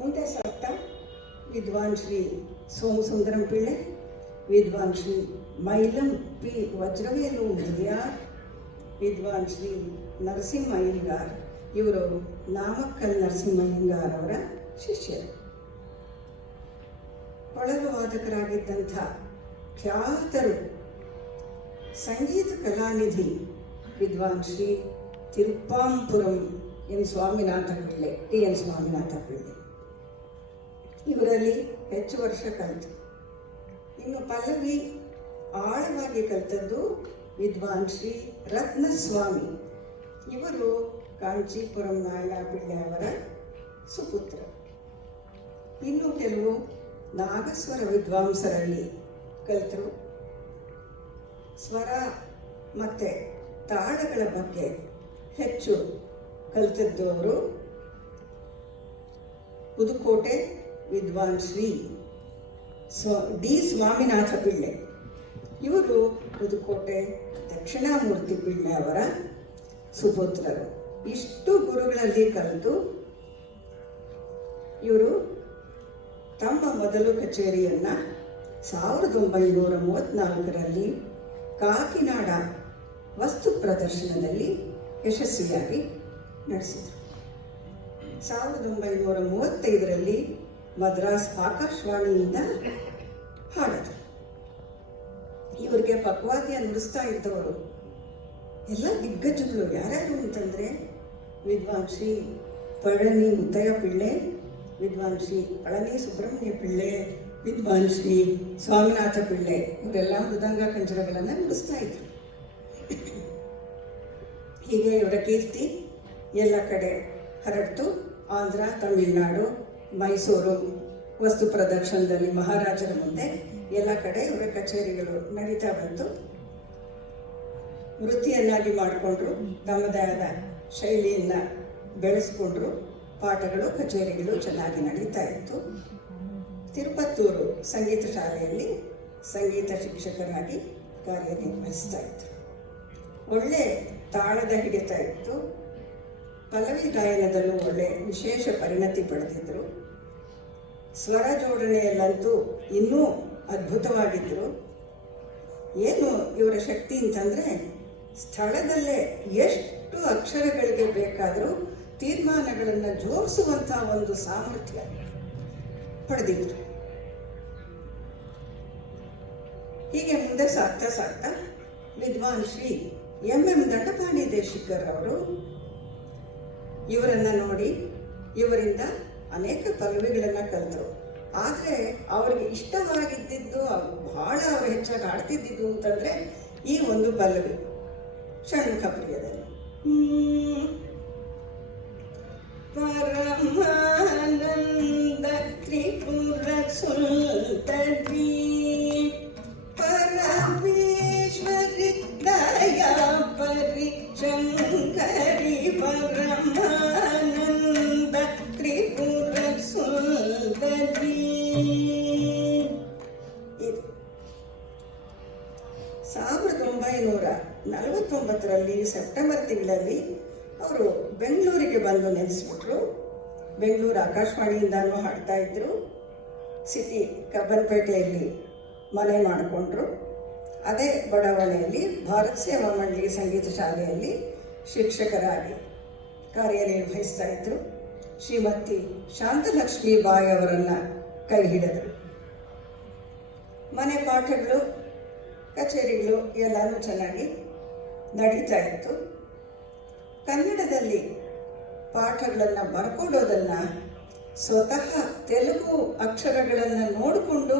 ಮುಂದೆ ಸಾಗ್ತಾ ವಿದ್ವಾನ್ ಶ್ರೀ ಸೋಮಸುಂದರಂ ಪಿಳ್ಳೆ, ವಿದ್ವಾನ್ ಶ್ರೀ ಮೈಲಂ ಪಿ ವಜ್ರವೇಲು ಮುದಿಯಾರ್, ವಿದ್ವಾನ್ ಶ್ರೀ ನರಸಿಂಹ ಅಯ್ಯಂಗಾರ್. ಇವರು ನಾಮಕ್ಕಲ್ ನರಸಿಂಹ ಅಯ್ಯಂಗಾರ್ ಅವರ ಶಿಷ್ಯರು. ಕೊಳಲು ವಾದಕರಾಗಿದ್ದಂಥ ಖ್ಯಾತರು Sangeetha Kalanidhi Vidwan Shri Thiruppampuram N Swaminatha Pillai, T N Swaminatha Pillai. ಇವರಲ್ಲಿ ಹೆಚ್ಚು ವರ್ಷ ಕಲಿತು. ಇನ್ನು ಪಲ್ಲವಿ ಆಳವಾಗಿ ಕಲಿತದ್ದು ವಿದ್ವಾನ್ ಶ್ರೀ ರತ್ನಸ್ವಾಮಿ. ಇವರು ಕಾಂಚೀಪುರಂ ನಾಯಣ ಪಿಳ್ಳೆ ಅವರ ಸುಪುತ್ರ. ಇನ್ನು ಕೆಲವು ನಾಗಸ್ವರ ವಿದ್ವಾಂಸರಲ್ಲಿ ಕಲಿತರು. ಸ್ವರ ಮತ್ತು ತಾಳಗಳ ಬಗ್ಗೆ ಹೆಚ್ಚು ಕಲಿತದ್ದು ಅವರು ಪುದುಕೋಟೆ ವಿದ್ವಾನ್ ಶ್ರೀ ಡಿ ಸ್ವಾಮಿನಾಥ ಪಿಳ್ಳೆ. ಇವರು ಪುದುಕೋಟೆ ದಕ್ಷಿಣಾಮೂರ್ತಿ ಪಿಳ್ಳೆ ಅವರ ಸುಪುತ್ರರು. ಇಷ್ಟು ಗುರುಗಳಲ್ಲಿ ಕಲಿತು ಇವರು ತಮ್ಮ ಮೊದಲು ಕಚೇರಿಯನ್ನು 1934ರಲ್ಲಿ ಕಾಕಿನಾಡ ವಸ್ತು ಪ್ರದರ್ಶನದಲ್ಲಿ ಯಶಸ್ವಿಯಾಗಿ ನಡೆಸಿದರು. 1935ರಲ್ಲಿ ಮದ್ರಾಸ್ ಆಕಾಶವಾಣಿಯಿಂದ ಹಾಡಿದರು. ಇವರಿಗೆ ಪಕ್ವಾದ್ಯ ನುಡಿಸ್ತಾ ಇದ್ದವರು ಎಲ್ಲ ದಿಗ್ಗಜಗಳು ಯಾರ್ಯಾರು ಅಂತಂದರೆ ವಿದ್ವಾನ್ ಶ್ರೀ ಪಳನಿ ಮುತ್ತಯ್ಯ ಪಿಳ್ಳೆ, ವಿದ್ವಾನ್ ಶ್ರೀ ಪಳನಿ ಸುಬ್ರಹ್ಮಣ್ಯ ಪಿಳ್ಳೆ, ವಿದ್ವಾನ್ ಶ್ರೀ ಸ್ವಾಮಿನಾಥ ಪಿಳ್ಳೆ. ಇವರೆಲ್ಲ ಮೃದಂಗ ಕಂಜರಗಳನ್ನು ನುಡಿಸ್ತಾ ಇದ್ರು. ಹೀಗೆ ಇವರ ಕೀರ್ತಿ ಎಲ್ಲ ಕಡೆ ಹರಡ್ತು. ಆಂಧ್ರ, ತಮಿಳುನಾಡು, ಮೈಸೂರು ವಸ್ತು ಪ್ರದರ್ಶನದಲ್ಲಿ ಮಹಾರಾಜರ ಮುಂದೆ ಎಲ್ಲ ಕಡೆ ಇವರ ಕಚೇರಿಗಳು ನಡೀತಾ ಬಂತು. ವೃತ್ತಿಯನ್ನಾಗಿ ಮಾಡಿಕೊಂಡ್ರು, ತಮ್ಮದೇ ಆದ ಶೈಲಿಯನ್ನು ಬೆಳೆಸ್ಕೊಂಡ್ರು. ಪಾಠಗಳು, ಕಚೇರಿಗಳು ಚೆನ್ನಾಗಿ ನಡೀತಾ ಇತ್ತು. ತಿರುಪತ್ತೂರು ಸಂಗೀತ ಶಾಲೆಯಲ್ಲಿ ಸಂಗೀತ ಶಿಕ್ಷಕರಾಗಿ ಕಾರ್ಯನಿರ್ವಹಿಸ್ತಾ ಇತ್ತು. ಒಳ್ಳೆ ತಾಳದ ಹಿಡಿತ ಇತ್ತು. ಪಲ್ಲವಿ ಗಾಯನದಲ್ಲೂ ಒಳ್ಳೆ ವಿಶೇಷ ಪರಿಣತಿ ಪಡೆದಿದ್ದರು. ಸ್ವರ ಜೋಡಣೆಯಲ್ಲಂತೂ ಇನ್ನೂ ಅದ್ಭುತವಾಗಿದ್ದರು. ಏನು ಇವರ ಶಕ್ತಿ ಅಂತಂದರೆ ಸ್ಥಳದಲ್ಲೇ ಎಷ್ಟು ಅಕ್ಷರಗಳಿಗೆ ಬೇಕಾದರೂ ತೀರ್ಮಾನಗಳನ್ನು ಜೋಡಿಸುವಂಥ ಒಂದು ಸಾಮರ್ಥ್ಯ ಪಡೆದಿದ್ರು. ಹೀಗೆ ಮುಂದೆ ಸಾಗ್ತಾ ಸಾಗ್ತಾ ವಿದ್ವಾನ್ ಶ್ರೀ ಎಂ ದಂಡಪಾಣಿ ದೇಶಿಕರ್ ಅವರು ಇವರನ್ನು ನೋಡಿ ಇವರಿಂದ ಅನೇಕ ಪಲ್ಲವಿಗಳನ್ನು ಕಲಿತರು. ಆದರೆ ಅವರಿಗೆ ಇಷ್ಟವಾಗಿದ್ದಿದ್ದು, ಬಹಳ ಅವರು ಹೆಚ್ಚಾಗಿ ಆಡ್ತಿದ್ದಿದ್ದು ಅಂತಂದರೆ ಈ ಒಂದು ಪಲ್ಲವಿ ಷಣ್ಮುಖ ಪ್ರಿಯದಲ್ಲಿ. ಪರಮಾನಂದ ತ್ರಿಪುರ ಸುಂದರಿ ಪರಮೇಶ್ವರಿ ದಯಾ ಪರಿ ಶಂಕರಿ ಪರಮಾನಂದ ತ್ರಿಪುರ ಸುಂದರಿ. 1949ರಲ್ಲಿ ಸೆಪ್ಟೆಂಬರ್ ತಿಂಗಳಲ್ಲಿ ಅವರು ಬೆಂಗಳೂರಿಗೆ ಬಂದು ನೆಲೆಸ್ಬಿಟ್ರು. ಬೆಂಗಳೂರು ಆಕಾಶವಾಣಿಯಿಂದನೂ ಹಾಡ್ತಾ ಇದ್ರು. ಸಿಟಿ ಕಬ್ಬನ್ಪೇಟೆಯಲ್ಲಿ ಮನೆ ಮಾಡಿಕೊಂಡ್ರು. ಅದೇ ಬಡಾವಣೆಯಲ್ಲಿ ಭಾರತ್ ಸೇವಾ ಮಂಡಳಿ ಸಂಗೀತ ಶಾಲೆಯಲ್ಲಿ ಶಿಕ್ಷಕರಾಗಿ ಕಾರ್ಯನಿರ್ವಹಿಸ್ತಾ ಇದ್ರು. ಶ್ರೀಮತಿ ಶಾಂತಲಕ್ಷ್ಮಿ ಬಾಯಿ ಅವರನ್ನು ಕೈ ಹಿಡಿದರು. ಮನೆ ಪಾಠಗಳು, ಕಚೇರಿಗಳು ಎಲ್ಲನೂ ಚೆನ್ನಾಗಿ ನಡೀತಾ ಇತ್ತು. ಕನ್ನಡದಲ್ಲಿ ಪಾಠಗಳನ್ನು ಬರ್ಕೊಡೋದನ್ನು ಸ್ವತಃ ತೆಲುಗು ಅಕ್ಷರಗಳನ್ನು ನೋಡಿಕೊಂಡು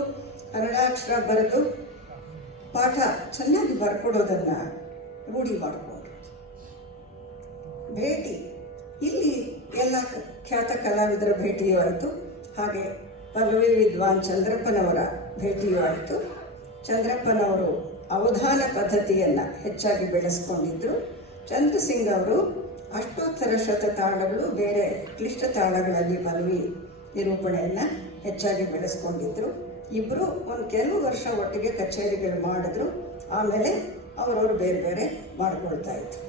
ಕನ್ನಡಾಕ್ಷರ ಬರೆದು ಪಾಠ ಚೆನ್ನಾಗಿ ಬರ್ಕೊಡೋದನ್ನು ರೂಢಿ ಮಾಡಿಕೊಂಡ್ರು. ಭೇಟಿ ಇಲ್ಲಿ ಎಲ್ಲ ಖ್ಯಾತ ಕಲಾವಿದರ ಭೇಟಿಯೂ ಆಯಿತು. ಹಾಗೆ ಪಲ್ಲವಿ ವಿದ್ವಾನ್ ಚಂದ್ರಪ್ಪನವರ ಭೇಟಿಯೂ ಆಯಿತು. ಚಂದ್ರಪ್ಪನವರು ಅವಧಾನ ಪದ್ಧತಿಯನ್ನು ಹೆಚ್ಚಾಗಿ ಬೆಳೆಸ್ಕೊಂಡಿದ್ದರು. ಚಂದ್ರಸಿಂಗ್ ಅವರು ಅಷ್ಟೋತ್ತರ ಶತ ತಾಳಗಳು, ಬೇರೆ ಕ್ಲಿಷ್ಟ ತಾಳಗಳಲ್ಲಿ ಪಲ್ಲವಿ ನಿರೂಪಣೆಯನ್ನು ಹೆಚ್ಚಾಗಿ ಬೆಳೆಸ್ಕೊಂಡಿದ್ದರು. ಇಬ್ಬರು ಒಂದು ಕೆಲವು ವರ್ಷ ಒಟ್ಟಿಗೆ ಕಚೇರಿಗಳು ಮಾಡಿದ್ರು. ಆಮೇಲೆ ಅವರವರು ಬೇರೆ ಬೇರೆ ಮಾಡ್ಕೊಳ್ತಾ ಇದ್ರು.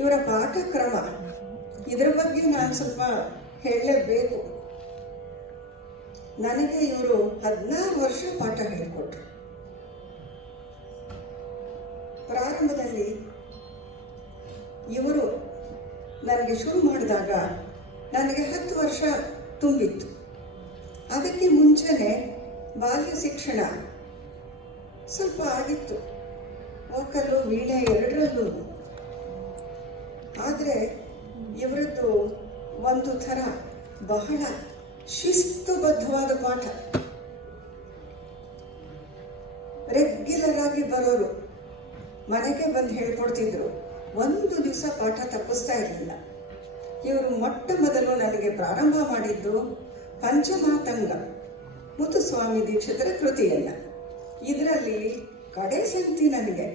ಇವರ ಪಾಠಕ್ರಮ ಇದರ ಬಗ್ಗೆ ನಾನು ಸ್ವಲ್ಪ ಹೇಳಲೇಬೇಕು. ನನಗೆ ಇವರು 16 ವರ್ಷ ಪಾಠ ಹೇಳಿಕೊಟ್ರು. ಪ್ರಾರಂಭದಲ್ಲಿ ಇವರು ನನಗೆ ಶುರು ಮಾಡಿದಾಗ ನನಗೆ 10 ವರ್ಷ ತುಂಬಿತ್ತು. ಅದಕ್ಕೆ ಮುಂಚೆನೆ ಬಾಲ್ಯ ಶಿಕ್ಷಣ ಸ್ವಲ್ಪ ಆಗಿತ್ತು, ವೋಕಲ್ಲು ವೀಣೆ ಎರಡರಲ್ಲೂ. ಆದರೆ ಇವರದ್ದು ಒಂದು ಥರ ಬಹಳ ಶಿಸ್ತುಬದ್ಧವಾದ ಪಾಠ. ರೆಗ್ಯುಲರ್ ಆಗಿ ಬರೋರು, ಮನೆಗೆ ಬಂದು ಹೇಳ್ಕೊಡ್ತಿದ್ರು. ಒಂದು ದಿವಸ ಪಾಠ ತಪ್ಪಿಸ್ತಾ ಇರಲಿಲ್ಲ. ಇವರು ಮೊಟ್ಟ ಮೊದಲು ನನಗೆ ಪ್ರಾರಂಭ ಮಾಡಿದ್ದು ಪಂಚಮಾತಂಗ ಮುತ್ತುಸ್ವಾಮಿ ದೀಕ್ಷಿತರ ಕೃತಿಯನ್ನ. ಇದರಲ್ಲಿ ಕಡೆ ಸಂಗತಿ ನನಗೆ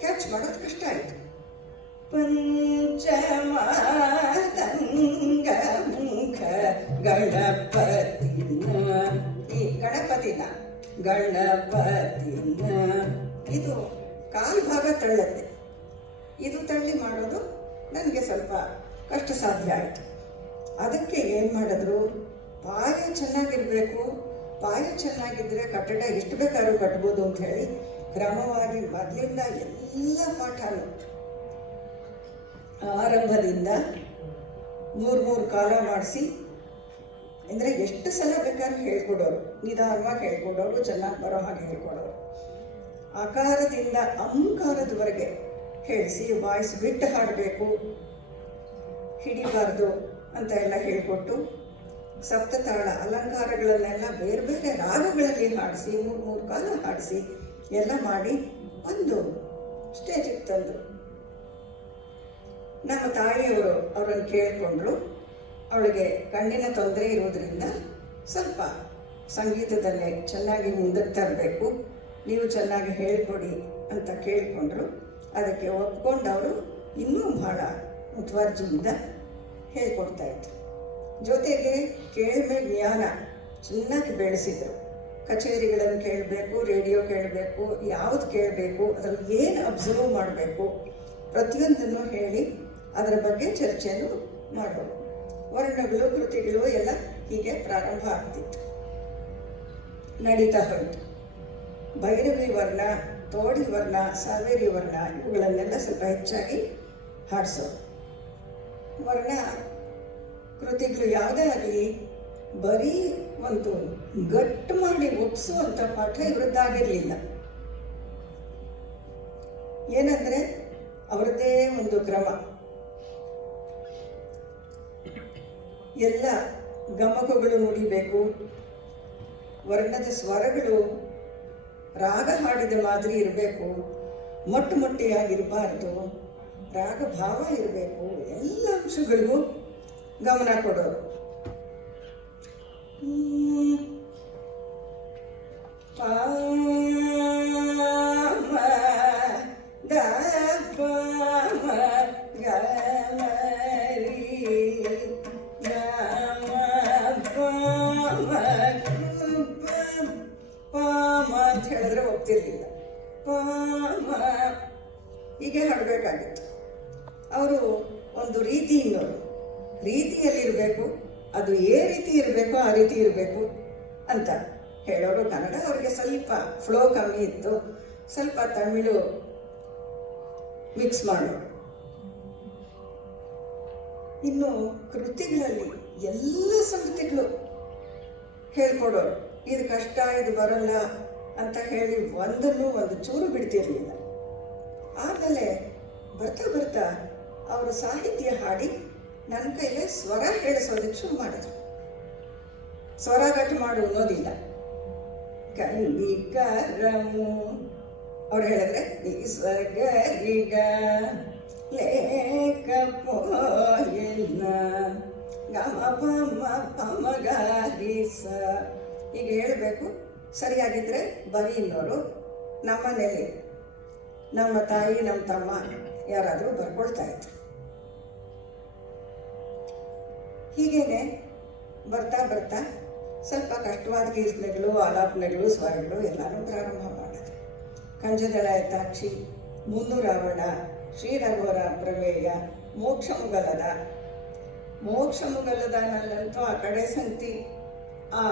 ಕ್ಯಾಚ್ ಮಾಡೋದು ಕಷ್ಟ ಆಯಿತು. ಪಂಚಮಾತಂಗ ಮುಖ ಗಣಪತಿನ, ಈ ಗಣಪತಿನ ಗಣಪತಿನ, ಇದು ಕಾಲು ಭಾಗ ತಳ್ಳತ್ತೆ. ಇದು ತಳ್ಳಿ ಮಾಡೋದು ನನಗೆ ಸ್ವಲ್ಪ ಕಷ್ಟ ಸಾಧ್ಯ ಆಯಿತು. ಅದಕ್ಕೆ ಏನು ಮಾಡಿದ್ರು, ಪಾಯ ಚೆನ್ನಾಗಿರಬೇಕು, ಪಾಯ ಚೆನ್ನಾಗಿದ್ದರೆ ಕಟ್ಟಡ ಎಷ್ಟು ಬೇಕಾದ್ರೂ ಕಟ್ಬೋದು ಅಂತ ಹೇಳಿ ಕ್ರಮವಾಗಿ ಮೊದಲಿಂದ ಎಲ್ಲ ಪಾಠನೂ ಆರಂಭದಿಂದ 3 ಕಾಲ ಮಾಡಿಸಿ, ಅಂದರೆ ಎಷ್ಟು ಸಲ ಬೇಕಾದ್ರೂ ಹೇಳ್ಕೊಡೋರು, ನಿಧಾನವಾಗಿ ಹೇಳ್ಕೊಡೋರು, ಚೆನ್ನಾಗಿ ಬರೋ ಹಾಗೆ ಹೇಳ್ಕೊಡೋರು. ಆಕಾರದಿಂದ ಅಂಕಾರದವರೆಗೆ ಹೇಳಿಸಿ, ವಾಯ್ಸ್ ಬಿಟ್ಟು ಹಾಡಬೇಕು, ಹಿಡಿಬಾರ್ದು ಅಂತ ಎಲ್ಲ ಹೇಳಿಕೊಟ್ಟು, ಸಪ್ತತಾಳ ಅಲಂಕಾರಗಳನ್ನೆಲ್ಲ ಬೇರೆ ಬೇರೆ ರಾಗಗಳಲ್ಲಿ ಹಾಡಿಸಿ 3 ಕಾಲ ಹಾಡಿಸಿ ಎಲ್ಲ ಮಾಡಿ ಒಂದು ಸ್ಟೇಜಿಗೆ ತಂದು. ನಮ್ಮ ತಾಯಿಯವರು ಅವರನ್ನು ಕೇಳಿಕೊಂಡ್ರು. ಅವಳಿಗೆ ಕಣ್ಣಿನ ತೊಂದರೆ ಇರೋದ್ರಿಂದ ಸ್ವಲ್ಪ ಸಂಗೀತದಲ್ಲೇ ಚೆನ್ನಾಗಿ ಮುಂದಕ್ಕೆ ತರಬೇಕು, ನೀವು ಚೆನ್ನಾಗಿ ಹೇಳ್ಕೊಡಿ ಅಂತ ಕೇಳಿಕೊಂಡ್ರು. ಅದಕ್ಕೆ ಒಪ್ಕೊಂಡವರು ಇನ್ನೂ ಬಹಳ ಮುತುವರ್ಜಿಯಿಂದ ಹೇಳ್ಕೊಡ್ತಾ ಇದ್ರು. ಜೊತೆಗೆ ಕೇಳ್ಮೆ ಜ್ಞಾನ ಚೆನ್ನಾಗಿ ಬೆಳೆಸಿದ್ರು. ಕಚೇರಿಗಳನ್ನು ಕೇಳಬೇಕು, ರೇಡಿಯೋ ಕೇಳಬೇಕು, ಯಾವುದು ಕೇಳಬೇಕು, ಅದರಲ್ಲಿ ಏನು ಅಬ್ಸರ್ವ್ ಮಾಡಬೇಕು, ಪ್ರತಿಯೊಂದನ್ನು ಹೇಳಿ ಅದರ ಬಗ್ಗೆ ಚರ್ಚೆಯನ್ನು ಮಾಡೋದು. ವರ್ಣಗಳು, ಕೃತಿಗಳು ಎಲ್ಲ ಹೀಗೆ ಪ್ರಾರಂಭ ಆಗ್ತಿತ್ತು, ನಡೀತಾ ಹೋಯಿತು. ಭೈರವಿ ವರ್ಣ, ತೋಡಿ ವರ್ಣ, ಸಾವೇರಿ ವರ್ಣ ಇವುಗಳನ್ನೆಲ್ಲ ಸ್ವಲ್ಪ ಹೆಚ್ಚಾಗಿ ಹಾಡಿಸೋದು. ವರ್ಣ ಕೃತಿಗಳು ಯಾವುದೇ ಆಗಲಿ ಬರೀ ಒಂದು ಗಟ್ಟು ಮಾಡಿ ಒಪ್ಪಿಸುವಂಥ ಪಾಠ ಇವರದ್ದಾಗಿರಲಿಲ್ಲ. ಏನಂದರೆ ಅವರದ್ದೇ ಒಂದು ಕ್ರಮ. ಎಲ್ಲ ಗಮಕಗಳು ನುಡಿಬೇಕು, ವರ್ಣದ ಸ್ವರಗಳು ರಾಗ ಹಾಡಿದ ಮಾದರಿ ಇರಬೇಕು, ಮೊಟ್ಟೆಯಾಗಿರಬಾರ್ದು, ರಾಗ ಭಾವ ಇರಬೇಕು, ಎಲ್ಲ ಅಂಶಗಳಿಗೂ ಗಮನ ಕೊಡೋರು. ಪಾಮ ದ ಪಾಮ ಗಮರಿ ಗಮ ಪಾಮ ಪಾಮ ಅಂತ ಹೇಳಿದ್ರೆ ಒಪ್ತಿರ್ಲಿಲ್ಲ. ಪಾಮ ಹೀಗೆ ಹಾಡಬೇಕಾಗಿತ್ತು. ಅವರು ಒಂದು ರೀತಿ, ಇನ್ನೊಂದು ರೀತಿಯಲ್ಲಿರಬೇಕು, ಅದು ರೀತಿ ಇರಬೇಕು ಆ ರೀತಿ ಇರಬೇಕು ಅಂತ ಹೇಳೋರು. ಕನ್ನಡ ಅವರಿಗೆ ಸ್ವಲ್ಪ ಫ್ಲೋ ಕಮ್ಮಿ ಇತ್ತು, ಸ್ವಲ್ಪ ತಮಿಳು ಮಿಕ್ಸ್ ಮಾಡೋರು. ಇನ್ನು ಕೃತಿಗಳಲ್ಲಿ ಎಲ್ಲ ಸಂಗತಿಗಳು ಹೇಳ್ಕೊಡೋರು. ಇದು ಕಷ್ಟ, ಇದು ಬರಲ್ಲ ಅಂತ ಹೇಳಿ ಒಂದು ಚೂರು ಬಿಡ್ತಿರ್ಲಿಲ್ಲ. ಆಮೇಲೆ ಬರ್ತಾ ಬರ್ತಾ ಅವರು ಸಾಹಿತ್ಯ ಹಾಡಿ ನನ್ನ ಕೈಲೇ ಸ್ವರ ಹೇಳಿಸೋದಕ್ಕೆ ಶುರು ಮಾಡಿದ್ರು. ಸ್ವರ ಗಟ್ಟು ಮಾಡು ಅನ್ನೋದಿಲ್ಲ. ಕಲಿಕರಮು ಅವ್ರು ಹೇಳಿದ್ರೆ ನಿಸಗರಿಗ ಲೇಖ ಪೋಯನ್ನ ಗಮ ಪಮ ಪಮಗಾರಿಸ ಈಗ ಹೇಳಬೇಕು. ಸರಿಯಾಗಿದ್ದರೆ ಬರೀ ಇನ್ನೋರು. ನಮ್ಮನೇಲಿ ನಮ್ಮ ತಾಯಿ, ನಮ್ಮ ತಮ್ಮ ಯಾರಾದರೂ ಬರ್ಕೊಳ್ತಾ ಇದ್ರು. ಹೀಗೇನೆ ಬರ್ತಾ ಬರ್ತಾ ಸ್ವಲ್ಪ ಕಷ್ಟವಾದ ಕೀರ್ತನೆಗಳು, ಆಲಾಪನೆಗಳು, ಸ್ವರಗಳು ಎಲ್ಲನೂ ಪ್ರಾರಂಭ ಮಾಡಿದ್ರು. ಕಂಜದಳ ಯತಾಕ್ಷಿ, ಮುಂದು ರಾವಣ, ಶ್ರೀರಘುವರ ಪ್ರಮೇಯ, ಮೋಕ್ಷಮುಗಲದ ಮೋಕ್ಷ ಮುಗಲದಾನಲ್ಲಂತೂ ಆ ಕಡೆ ಸಂಗತಿ ಆ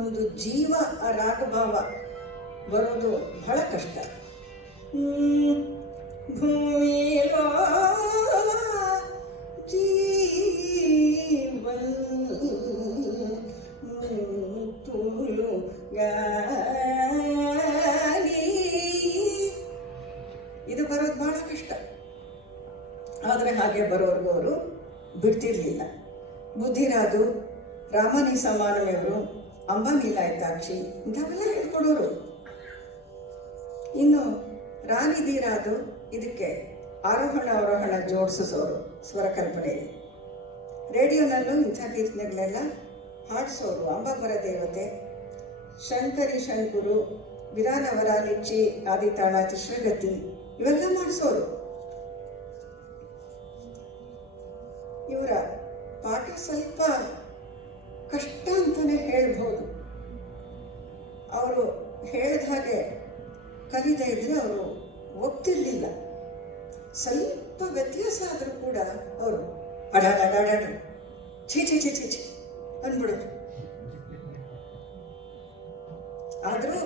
ಒಂದು ಜೀವ ಆ ರಾಗಭಾವ ಬರೋದು ಬಹಳ ಕಷ್ಟ. ಭೂಮಿಲೋ ಜೀವನ್ ತುಳು ಗಾಲಿ ಇದು ಬರೋದು ಬಹಳ ಕಷ್ಟ. ಆದರೆ ಹಾಗೆ ಬರೋರ್ಗೂ ಅವರು ಬಿಡ್ತಿರ್ಲಿಲ್ಲ. ಬುದ್ಧಿರಾಜು, ರಾಮನಿ ಸಮಾನಮೆಯವರು, ಅಂಬ ನೀಲಾಯತಾಕ್ಷಿ ಇಂಥವೆಲ್ಲ ಹೇಳ್ಕೊಡೋರು. ಇನ್ನು ರಾನಿಧೀರಾದು ಇದಕ್ಕೆ ಆರೋಹಣ ಅವರೋಹಣ ಜೋಡಿಸೋರು ಸ್ವರಕಲ್ಪನೆಯಲ್ಲಿ. ರೇಡಿಯೋನಲ್ಲೂ ಇಂಥ ಕೀರ್ತನೆಗಳೆಲ್ಲ ಹಾಡಿಸೋರು. ಅಂಬಾಪರ ದೇವತೆ, ಶಂಕರಿ ಶಂಕರು, ವಿರಾನವರಾಲಿಚ್ಚಿ, ಆದಿತಾಳ, ತಿಶ್ರಗತಿ ಇವೆಲ್ಲ ಮಾಡಿಸೋರು. ಇವರ ಪಾಠ ಸ್ವಲ್ಪ ಕಷ್ಟ ಅಂತಾನೆ ಹೇಳ್ಬೋದು. ಅವರು ಹೇಳಿದ ಹಾಗೆ ಕಲಿತಾ ಇದ್ರೆ ಅವರು ಒಪ್ತಿರ್ಲಿಲ್ಲ. ಸ್ವಲ್ಪ ವ್ಯತ್ಯಾಸ ಆದರೂ ಕೂಡ ಅವರು ಅಡಾಡಾಡಾಡ ಛೀ ಛೀ ಛೀ ಛೀ ಛೀ ಅಂದ್ಬಿಡೋರು. ಆದರೂ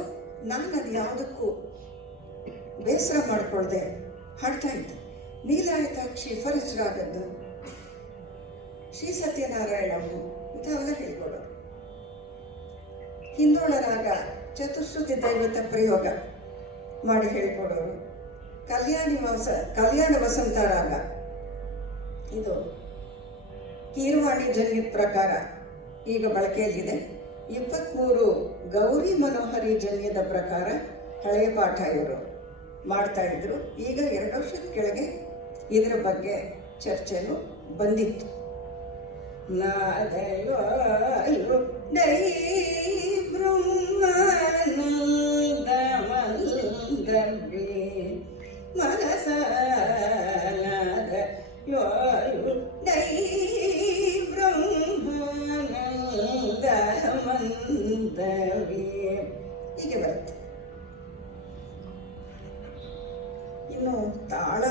ನಾನು ಅದು ಯಾವುದಕ್ಕೂ ಬೇಸರ ಮಾಡಿಕೊಳ್ದೆ ಹಾಡ್ತಾ ಇದ್ದೆ. ನೀಲಾಯತಾಕ್ಷಿ ಫರಜ್ ರಾಗದ್ದು, ಶ್ರೀ ಸತ್ಯನಾರಾಯಣವು ಇಂಥವೆಲ್ಲ ಹೇಳ್ಕೊಡೋರು. ಹಿಂದೋಳ ರಾಗ ಚತುಶ್ರುತಿ ದೈವತ ಪ್ರಯೋಗ ಮಾಡಿ ಹೇಳ್ಕೊಡೋರು. ಕಲ್ಯಾಣ ವಸಂತ ರಾಗ ಇದು ಕೀರ್ವಾಣಿ ಜನ್ಯ ಪ್ರಕಾರ ಈಗ ಬಳಕೆಯಲ್ಲಿದೆ. 23 ಗೌರಿ ಮನೋಹರಿ ಜನ್ಯದ ಪ್ರಕಾರ ಹಳೆಯ ಪಾಠ ಇವರು ಮಾಡ್ತಾ ಇದ್ರು. ಈಗ 2 ವರ್ಷದ ಕೆಳಗೆ ಇದರ ಬಗ್ಗೆ ಚರ್ಚೆನೂ ಬಂದಿತ್ತು. ನಾದಯೋ ಡೈ ಬ್ರಹ್ಮಾನಂದ ಮಂದವೇ ಮನಸ ನಾದಯೋ ಡೈ ಬ್ರಹ್ಮಾನಂದ ಮಂದವೇ ಹೀಗೆ ಬರುತ್ತೆ. ಇನ್ನು ತಾಳ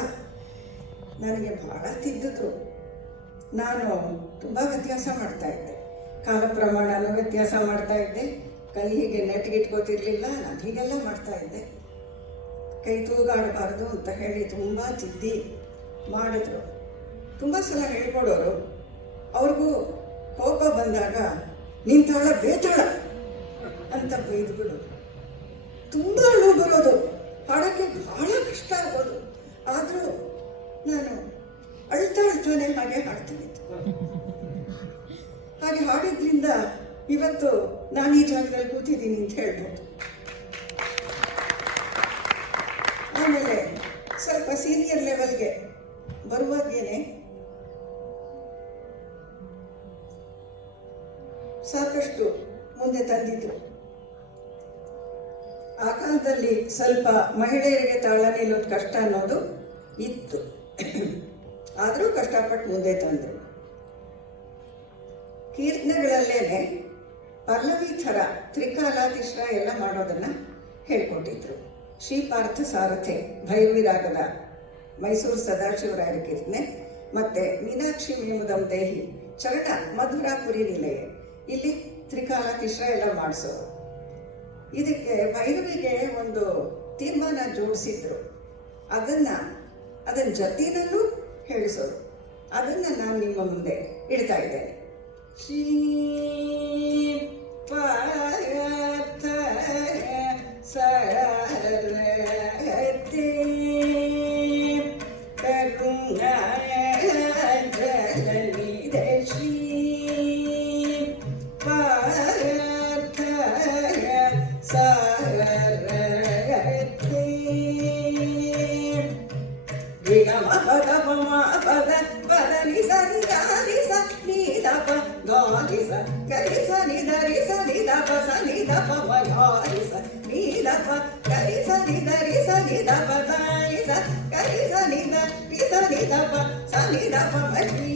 ನನಗೆ ಬಹಳ ತಿದ್ದಿದ್ರು. ನಾನು ತುಂಬ ವ್ಯತ್ಯಾಸ ಮಾಡ್ತಾ ಇದ್ದೆ. ಕಾಲ ಪ್ರಮಾಣನೂ ವ್ಯತ್ಯಾಸ ಮಾಡ್ತಾ ಇದ್ದೆ. ಕೈ ಹೀಗೆ ನೆಟ್ಗಿಟ್ಕೋತಿರ್ಲಿಲ್ಲ. ನಾನು ಹೀಗೆಲ್ಲ ಮಾಡ್ತಾ ಇದ್ದೆ. ಕೈ ತೂಗಾಡಬಾರ್ದು ಅಂತ ಹೇಳಿ ತುಂಬ ತಿದ್ದಿ ಮಾಡಿದ್ರು. ತುಂಬ ಸಲ ಹೇಳ್ಕೊಡೋರು. ಅವ್ರಿಗೂ ಕೋಪ ಬಂದಾಗ ನಿಂತಾಳ ಬೇತಾಳ ಅಂತ ಬೈದ್ಬಿಡೋದು. ತುಂಬ ಅಳು ಬರೋದು. ಹಾಡೋಕ್ಕೆ ಬಹಳ ಕಷ್ಟ ಆಗೋದು. ಆದರೂ ನಾನು ಅಳ್ತಾನೆ ಹಾಗೆ ಹಾಡ್ತೀನಿ. ಹಾಗೆ ಹಾಡಿದ್ರಿಂದ ಇವತ್ತು ನಾನು ಈ ಜಾಗದಲ್ಲಿ ಕೂತಿದ್ದೀನಿ ಅಂತ ಹೇಳ್ಬೋದು. ಆಮೇಲೆ ಸ್ವಲ್ಪ ಸೀನಿಯರ್ ಲೆವೆಲ್ಗೆ ಬರುವಾಗೇನೆ ಸಾಕಷ್ಟು ಮುಂದೆ ತಂದಿದ್ರು. ಆ ಕಾಲದಲ್ಲಿ ಸ್ವಲ್ಪ ಮಹಿಳೆಯರಿಗೆ ತಾಳ ನಿಲ್ಲೋದು ಕಷ್ಟ ಅನ್ನೋದು ಇತ್ತು. ಆದರೂ ಕಷ್ಟಪಟ್ಟು ಮುಂದೆ ತಂದರು. ಕೀರ್ತನೆಗಳಲ್ಲೇನೆ ಪಲ್ಲವಿ ಥರ ತ್ರಿಕಾಲಾತಿಶ್ರ ಎಲ್ಲ ಮಾಡೋದನ್ನ ಹೇಳ್ಕೊಟ್ಟಿದ್ರು. ಶ್ರೀಪಾರ್ಥ ಸಾರಥೆ ಭೈರವಿ ರಾಗದ ಮೈಸೂರು ಸದಾಶಿವರಾಯರ ಕೀರ್ತನೆ, ಮತ್ತೆ ಮೀನಾಕ್ಷಿ ಮೇಮುದಂ ದೇಹಿ ಚರಣ ಮಧುರಾಪುರಿ ನಿಲಯ, ಇಲ್ಲಿ ತ್ರಿಕಾಲಾತಿಶ್ರ ಎಲ್ಲ ಮಾಡಿಸೋರು. ಇದಕ್ಕೆ ಭೈರವಿಗೆ ಒಂದು ತೀರ್ಮಾನ ಜೋಡಿಸಿದ್ರು. ಅದನ್ನ ಜೊತೆನಲ್ಲೂ ಹೇಳಿಸೋರು. ಅದನ್ನು ನಾನು ನಿಮ್ಮ ಮುಂದೆ ಇಡ್ತಾ ಇದ್ದೇನೆ. ಶ್ರೀ ಪಾರ್ಥ ಸಾರಥಿ ಕರುಣಾಜಲನಿಧಿ ಶ್ರೀ ಪಾರ್ಥ ಸಾರಥಿ ರಿಗಮ ಪದ ಪಮ ಪದ ಪದ ನಿಸ ನಿಸ ನಿದಪ ಗಾರಿಸ ಕರಿಸ ನಿದರಿಸ ನಿದಪ ಸ ನಿದಪ ಗಾರಿಸ ನಿದಪ ಕರಿಸ ನಿದರಿಸ ನಿದಪ ಗಾರಿಸ ಕರಿಸ ನಿದರಿಸ ನಿದಪ ಸ ನಿದಪ ಮರಿ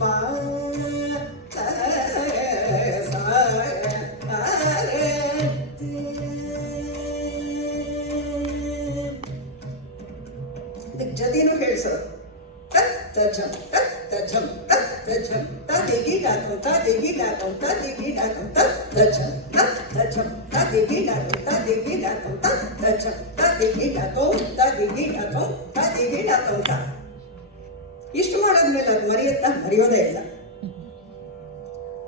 ಪಾ ಜೊತೆನೂ ಹೇಳಿಸೋರು. ತತ್ ಜಂ ತತ್ ತಜಂ ತತ್ ತಜಂ ತದಿಗಿಡಾಕಂ ತದಿಗಿಡಾಕಂ ತದಿಗಿಡಾಕಂ ತತ್ ತಜಂ ತತ್ ತಜಂ ತದಿಗಿಡಾಕಂ ತದಿಗಿಡಾಕಂ ತತ್ ತಜಂ ತದಿಗಿಡಾಕಂ ತದಿಗಿಡಾಕಂ ತದಿಗಿಡಾಕಂ ತ. ಇಷ್ಟು ಮಾಡಾದ್ಮೇಲೆ ಅದು ಮರೆಯೋದೇ ಇಲ್ಲ.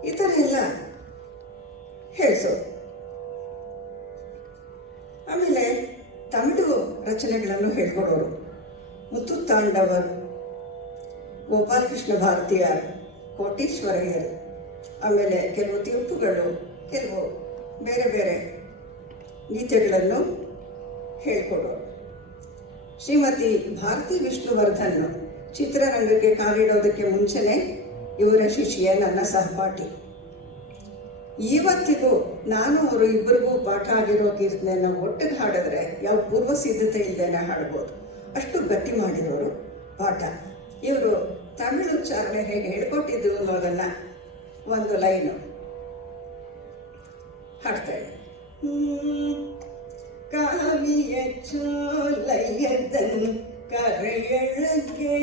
ಈ ಥರ ಎಲ್ಲ ಹೇಳಿಸೋದು. ಆಮೇಲೆ ತಮಿಳು ರಚನೆಗಳನ್ನು ಹೇಳ್ಕೊಡೋರು. ಮುತ್ತುತಾಂಡವರ್, ಗೋಪಾಲಕೃಷ್ಣ ಭಾರತೀಯರ್, ಕೋಟೀಶ್ವರಯ್ಯರ್, ಆಮೇಲೆ ಕೆಲವು ತೀರ್ಪುಗಳು, ಕೆಲವು ಬೇರೆ ಬೇರೆ ಗೀತೆಗಳನ್ನು ಹೇಳ್ಕೊಡೋರು. ಶ್ರೀಮತಿ ಭಾರತಿ ವಿಷ್ಣುವರ್ಧನ್ ಚಿತ್ರರಂಗಕ್ಕೆ ಕಾಲಿಡೋದಕ್ಕೆ ಮುಂಚೆನೆ ಇವರ ಶಿಷ್ಯೆ, ನನ್ನ ಸಹಪಾಠಿ. ಇವತ್ತಿಗೂ ನಾನು ಅವರು ಇಬ್ಬರಿಗೂ ಪಾಠ ಆಗಿರೋ ಕೀರ್ತನೆಯನ್ನು ಒಟ್ಟಿಗೆ ಹಾಡಿದ್ರೆ ಯಾವ ಪೂರ್ವ ಸಿದ್ಧತೆ ಇಲ್ಲದೇನೆ ಹಾಡ್ಬೋದು, ಅಷ್ಟು ಗಟ್ಟಿ ಮಾಡಿದವರು ಪಾಠ. ಇವರು ತಮಿಳು ಉಚ್ಚಾರಣೆ ಹೇಗೆ ಹೇಳ್ಕೊಟ್ಟಿದ್ರು ಅನ್ನೋದನ್ನ ಒಂದು ಲೈನು ಹಾಡ್ತಾ ಇದ್ದಾರೆ. ಕಾವಿಯ ಚೋಲಯ್ಯದನ್ ಕರೆಯಳಗೆ,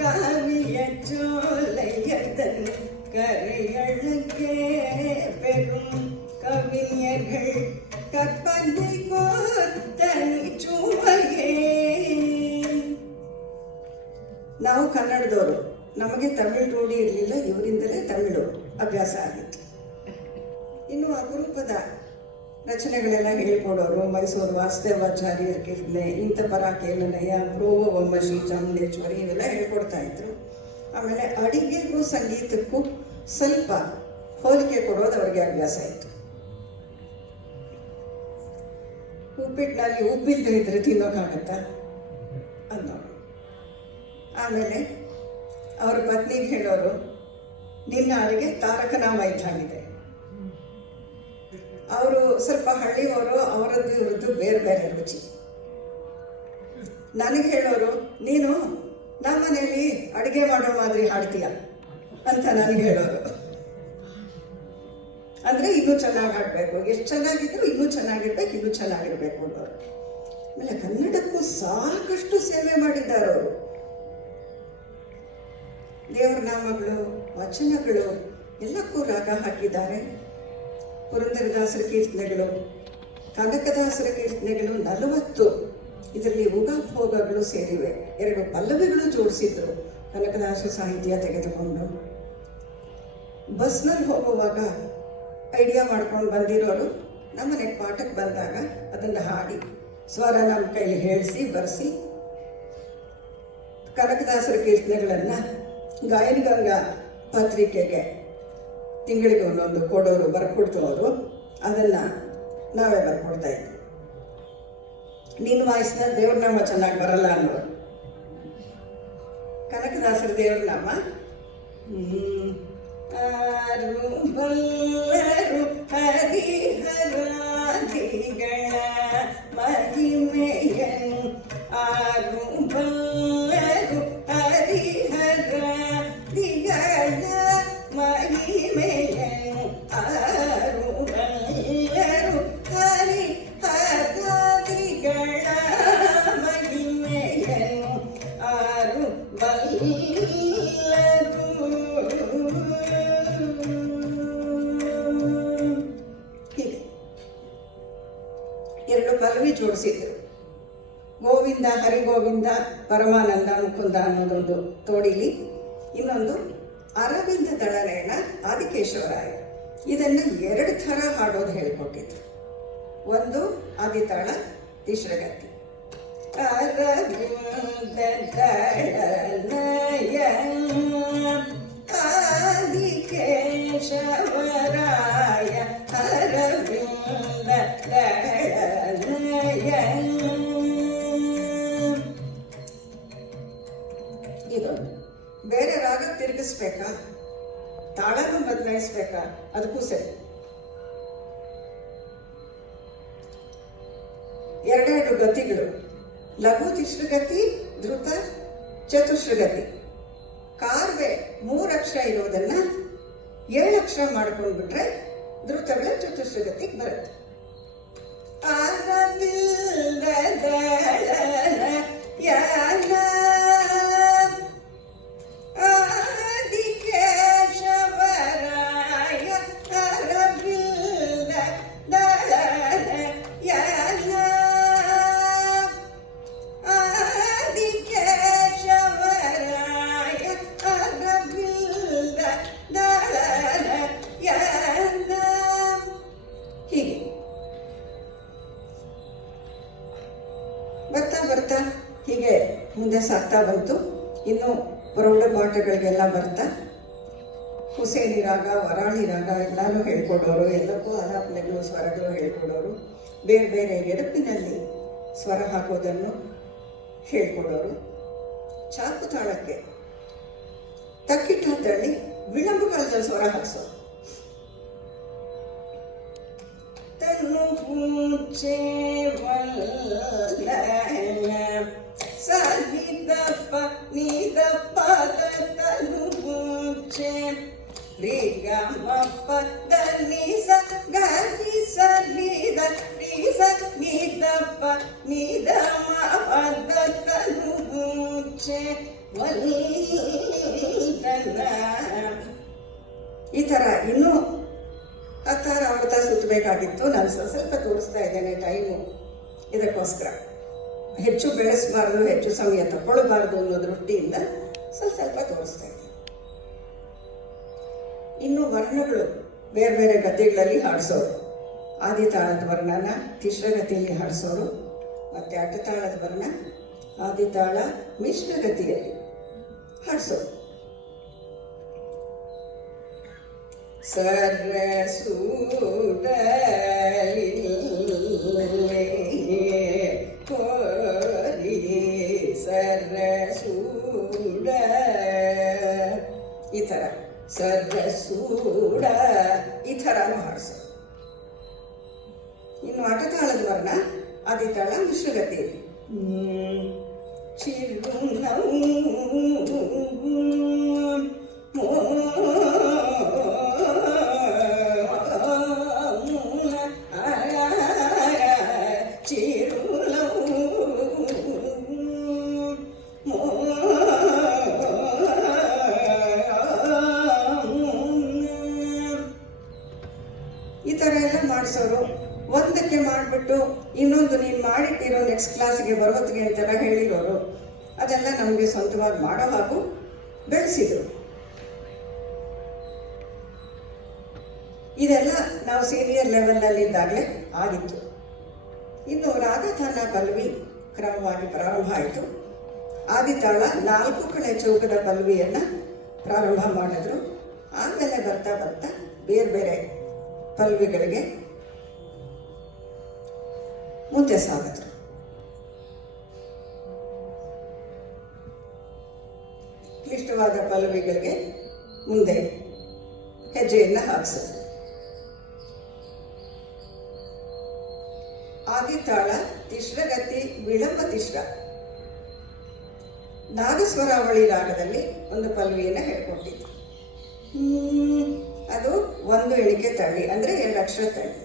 ಕಾವಿಯ ಚೋಲಯ್ಯದನ್ கரையழகே பெரும் கவிஞர்கள் கற்பனை கோத்தனி சுவையே. ನಾವು ಕನ್ನಡದವರು, ನಮಗೆ ತಮಿಳು ರೂಢಿ ಇರಲಿಲ್ಲ, ಇವರಿಂದಲೇ ತಮಿಳು ಅಭ್ಯಾಸ ಆಗಿತ್ತು. ಇನ್ನು ಅಪರೂಪದ ರಚನೆಗಳೆಲ್ಲ ಹೇಳ್ಕೊಡೋರು. ಮೈಸೂರು ವಾಸುದೇವಾಚಾರ್ಯರ ಕೀರ್ತನೆ, ಇಂಥ ಪರಾಕೇಲನಯ, ಪ್ರೋವ ಒಮ್ಮಶಿ ಚಾಮುಂಡೇಶ್ವರಿ ಇವೆಲ್ಲ ಹೇಳ್ಕೊಡ್ತಾ ಇದ್ರು. ಆಮೇಲೆ ಅಡಿಗೆಗೂ ಸಂಗೀತಕ್ಕೂ ಸ್ವಲ್ಪ ಹೋಲಿಕೆ ಕೊಡೋದು ಅವರಿಗೆ ಅಭ್ಯಾಸ ಇತ್ತು. ಉಪ್ಪಿಟ್ಟಿನಲ್ಲಿ ಉಪ್ಪಿಲ್ಲದೆ ಇದ್ರೆ ತಿನ್ನೋಕ್ಕಾಗತ್ತಾ ಅನ್ನೋರು. ಆಮೇಲೆ ಅವ್ರ ಪತ್ನಿಗೆ ಹೇಳೋರು, ನಿನ್ನ ಅಡಿಗೆ ತಾರಕನಾಮ ಇದ್ದಾಗಿದೆ. ಅವರು ಸ್ವಲ್ಪ ಹಳ್ಳಿಯವರು, ಅವರದ್ದು ಇವರದ್ದು ಬೇರೆ ಬೇರೆ ರುಚಿ. ನನಗೆ ಹೇಳೋರು, ನೀನು ನಮ್ಮ ಮನೆಯಲ್ಲಿ ಅಡುಗೆ ಮಾಡೋ ಮಾದರಿ ಹಾಡ್ತೀಯ ಅಂತ ನನಗೆ ಹೇಳೋರು. ಅಂದರೆ ಇನ್ನೂ ಚೆನ್ನಾಗಿ ಹಾಡಬೇಕು, ಎಷ್ಟು ಚೆನ್ನಾಗಿದ್ರು ಇನ್ನೂ ಚೆನ್ನಾಗಿರ್ಬೇಕು, ಇನ್ನೂ ಚೆನ್ನಾಗಿರ್ಬೇಕು ಅನ್ನೋರು. ಆಮೇಲೆ ಕನ್ನಡಕ್ಕೂ ಸಾಕಷ್ಟು ಸೇವೆ ಮಾಡಿದ್ದಾರೆ ಅವರು. ದೇವರ ನಾಮಗಳು, ವಚನಗಳು ಎಲ್ಲಕ್ಕೂ ರಾಗ ಹಾಕಿದ್ದಾರೆ. ಪುರಂದರದಾಸರ ಕೀರ್ತನೆಗಳು, ಕನಕದಾಸರ ಕೀರ್ತನೆಗಳು 40, ಇದರಲ್ಲಿ ಉಗಾಭೋಗಗಳು ಸೇರಿವೆ. 2 ಪಲ್ಲವಿಗಳು ಜೋಡಿಸಿದ್ರು ಕನಕದಾಸ ಸಾಹಿತ್ಯ ತೆಗೆದುಕೊಂಡು. ಬಸ್ನಲ್ಲಿ ಹೋಗುವಾಗ ಐಡಿಯಾ ಮಾಡ್ಕೊಂಡು ಬಂದಿರೋರು ನಮ್ಮನೆಗೆ ಪಾಠಕ್ಕೆ ಬಂದಾಗ ಅದನ್ನು ಹಾಡಿ ಸ್ವರ ನಮ್ಮ ಕೈಲಿ ಹೇಳಿಸಿ ಬರೆಸಿ ಕನಕದಾಸರ ಕೀರ್ತನೆಗಳನ್ನು ಗಾಯನಗಂಗಾ ಪತ್ರಿಕೆಗೆ ತಿಂಗಳಿಗೆ ಒಂದೊಂದು ಕೊಡೋರು, ಬರ್ಕೊಡ್ತೋರು. ಅದನ್ನು ನಾವೇ ಬರ್ಕೊಡ್ತಾ ಇದ್ವಿ. ನಿನ್ನ ವಾಯ್ಸ್ನ ದೇವ್ರನಾಮ ಚೆನ್ನಾಗಿ ಬರಲ್ಲ ಅನ್ನೋರು. ಕನಕದಾಸರ ದೇವ್ರನಾಮ ಆರು ಬಲ್ಲರು ಹರಿಹರಾದಿಗಳ ಮಹಿಮೆಯನು, ಆರು ಬಲ್ಲರು ಹರಿಹರಾದಿಗಳ ಮಹಿಮೆಯನು, ಆರು ಬಲ್ಲರು ಹರಿಹರಾದಿಗಳ ಮಹಿಮೆಯನು, ಆರು ಬಲ್ಲರು. ಹೀಗೆ 2 ಪಲ್ಲವಿ ಜೋಡಿಸಿದ್ರು. ಗೋವಿಂದ ಹರಿಗೋವಿಂದ ಪರಮಾನಂದ ಮುಕುಂದ ಅನ್ನೋದೊಂದು ತೋಡಿಲಿ, ಇನ್ನೊಂದು ಅರವಿಂದ ದಳನೇಣ ಆದಿಕೇಶವರಾಯ. ಇದನ್ನು 2 ಥರ ಹಾಡೋದು ಹೇಳಿಕೊಟ್ಟಿದ್ರು. ಒಂದು ಆದಿತಾಳ, ತಿಶ್ರಗತಿ. ಅರವಿಂದ ದಳನಯ ಆದಿಕೇಶವರಾಯ, ಅರವಿಂದ ದಳನಯ. ಇದೊಂದು. ಬೇರೆ ರಾಗ ತಿರುಗಿಸ್ಬೇಕಾ, ತಾಳನ್ನು ಬದಲಾಯಿಸ್ಬೇಕಾ, ಅದಕ್ಕೂ ಸರಿ. 2 ಗತಿಗಳು, ಲಘು ತಿಶ್ರಗತಿ, ಧೃತ ಚತುಶ್ರಗತಿ. ಕಾರ್ವೆ 3 ಅಕ್ಷರ ಇರೋದನ್ನ 7 ಅಕ್ಷರ ಮಾಡ್ಕೊಂಡ್ಬಿಟ್ರೆ ಧೃತಗಳ ಚತುಶ್ರಗತಿಗೆ ಬರುತ್ತೆ. ಅರವಿಂದ ದಳನಯನ ಆಗ್ತಾ ಬಂತು. ಇನ್ನು ಪ್ರೌಢ ಪಾಠಗಳಿಗೆಲ್ಲ ಬರ್ತಾ ಹುಸೇನಿ ರಾಗ, ವರಾಳಿ ರಾಗ ಎಲ್ಲಾನು ಹೇಳ್ಕೊಡೋರು, ಎಲ್ಲಕ್ಕೂ ಆಲಾಪನೆಗಳು, ಸ್ವರಗಳು ಹೇಳ್ಕೊಡೋರು, ಬೇರೆ ಬೇರೆ ಗೆರಪಿನಲ್ಲಿ ಸ್ವರ ಹಾಕೋದನ್ನು ಹೇಳ್ಕೊಡೋರು. ಚಾಕು ತಾಳಕ್ಕೆ ತಕ್ಕಿಟ್ಟ ತಳ್ಳಿ ವಿಳಂಬ ಕಾಲದಲ್ಲಿ ಸ್ವರ ಹಾಕ್ಸೋರು. ತನು ಪೂಚೆ ಸನಿದಪ್ಪ ನೀದಪ್ಪ ತನು ಪೂಚೆ ರಿಗಮಪ್ಪ ದನಿ ಸ ಗರಿ ಸನಿದ ರಿ ಸ ನೀದಪ್ಪ ನೀದಮ ಪದ ತನು ಪೂಚೆ ಈ ಥರ ಇನ್ನೂ ಹತ್ತಾರ ಆವರ್ತ ಸುತ್ತಬೇಕಾಗಿತ್ತು. ನಾನು ಸ್ವಲ್ಪ ತೋರಿಸ್ತಾ ಇದ್ದೇನೆ ಟೈಮು. ಇದಕ್ಕೋಸ್ಕರ ಹೆಚ್ಚು ಬೆಳೆಸಬಾರ್ದು, ಹೆಚ್ಚು ಸಮಯ ತಗೊಳ್ಬಾರ್ದು ಅನ್ನೋ ದೃಷ್ಟಿಯಿಂದ ಸ್ವಲ್ಪ ತೋರಿಸ್ತಾ ಇದ್ದೀನಿ. ಇನ್ನು ವರ್ಣಗಳು ಬೇರೆ ಬೇರೆ ಗತಿಗಳಲ್ಲಿ ಹಾಡಿಸೋರು. ಆದಿತಾಳದ ವರ್ಣನ ತಿಶ್ರಗತಿಯಲ್ಲಿ ಹಾಡಿಸೋರು, ಮತ್ತು ಅಡ್ಡತಾಳದ ವರ್ಣ ಆದಿತಾಳ ಮಿಶ್ರಗತಿಯಲ್ಲಿ ಹಾಡಿಸೋರು. ಸರಸೂಡಲಿಲ್ಲೆ ಕೋರಿ ಸರಸೂಡ, ಈ ಥರ ಸರಸೂಡ ಈ ಥರನೂ ಹಾಡಿಸೋರು. ಇನ್ನು ಅಟತಾಳದ ವರ್ಣ ಆದಿತಾಳ ಮಿಶ್ರಗತಿಯಲ್ಲಿ ಚಿರುನವು ಈ ಥರ ಎಲ್ಲ ಮಾಡಿಸೋರು. ಒಂದಕ್ಕೆ ಮಾಡಿಬಿಟ್ಟು ಇನ್ನೊಂದು ನೀನು ಮಾಡಿಟ್ಟಿರೋ ನೆಕ್ಸ್ಟ್ ಕ್ಲಾಸ್ಗೆ ಬರೋತ್ತಿಗೆ ಅಂತೆಲ್ಲ ಹೇಳಿರೋರು. ಅದೆಲ್ಲ ನಮಗೆ ಸ್ವಂತವಾಗಿ ಮಾಡೋ ಹಾಗೂ ಬೆಳೆಸಿದ್ರು. ಇದೆಲ್ಲ ನಾವು ಸೀನಿಯರ್ ಲೆವೆಲ್ನಲ್ಲಿದ್ದಾಗಲೇ ಆಗಿತ್ತು. ಇನ್ನು ರಾಗತಾನ ಪಲ್ಲವಿ ಕ್ರಮವಾಗಿ ಪ್ರಾರಂಭ ಆಯಿತು. ಆದಿತಾಳ 4 ಕಡೆ ಚೌಕದ ಪಲ್ಲವಿಯನ್ನು ಪ್ರಾರಂಭ ಮಾಡಿದ್ರು. ಆಮೇಲೆ ಬರ್ತಾ ಬರ್ತಾ ಬೇರೆ ಬೇರೆ ಪಲ್ಲವಿಗಳಿಗೆ ಮುಂದೆ ಸಾಗಿದ್ರು. ಕ್ಲಿಷ್ಟವಾದ ಪಲ್ಲವಿಗಳಿಗೆ ಮುಂದೆ ಹೆಜ್ಜೆಯನ್ನು ಹಾಕಿಸಿದ್ರು. ಆದಿತಾಳ ತಿಶ್ರಗತಿ ವಿಳಂಬ ತಿಶ್ರ ನಾಗಸ್ವರಾವಳಿ ರಾಗದಲ್ಲಿ ಒಂದು ಪಲ್ಲವಿಯನ್ನು ಹೇಳ್ಕೊಟ್ಟಿದ್ರು. ಅದು 1 ಎಣಿಕೆ ತಳ್ಳಿ, ಅಂದ್ರೆ 2 ಅಕ್ಷರ ತಳ್ಳಿ.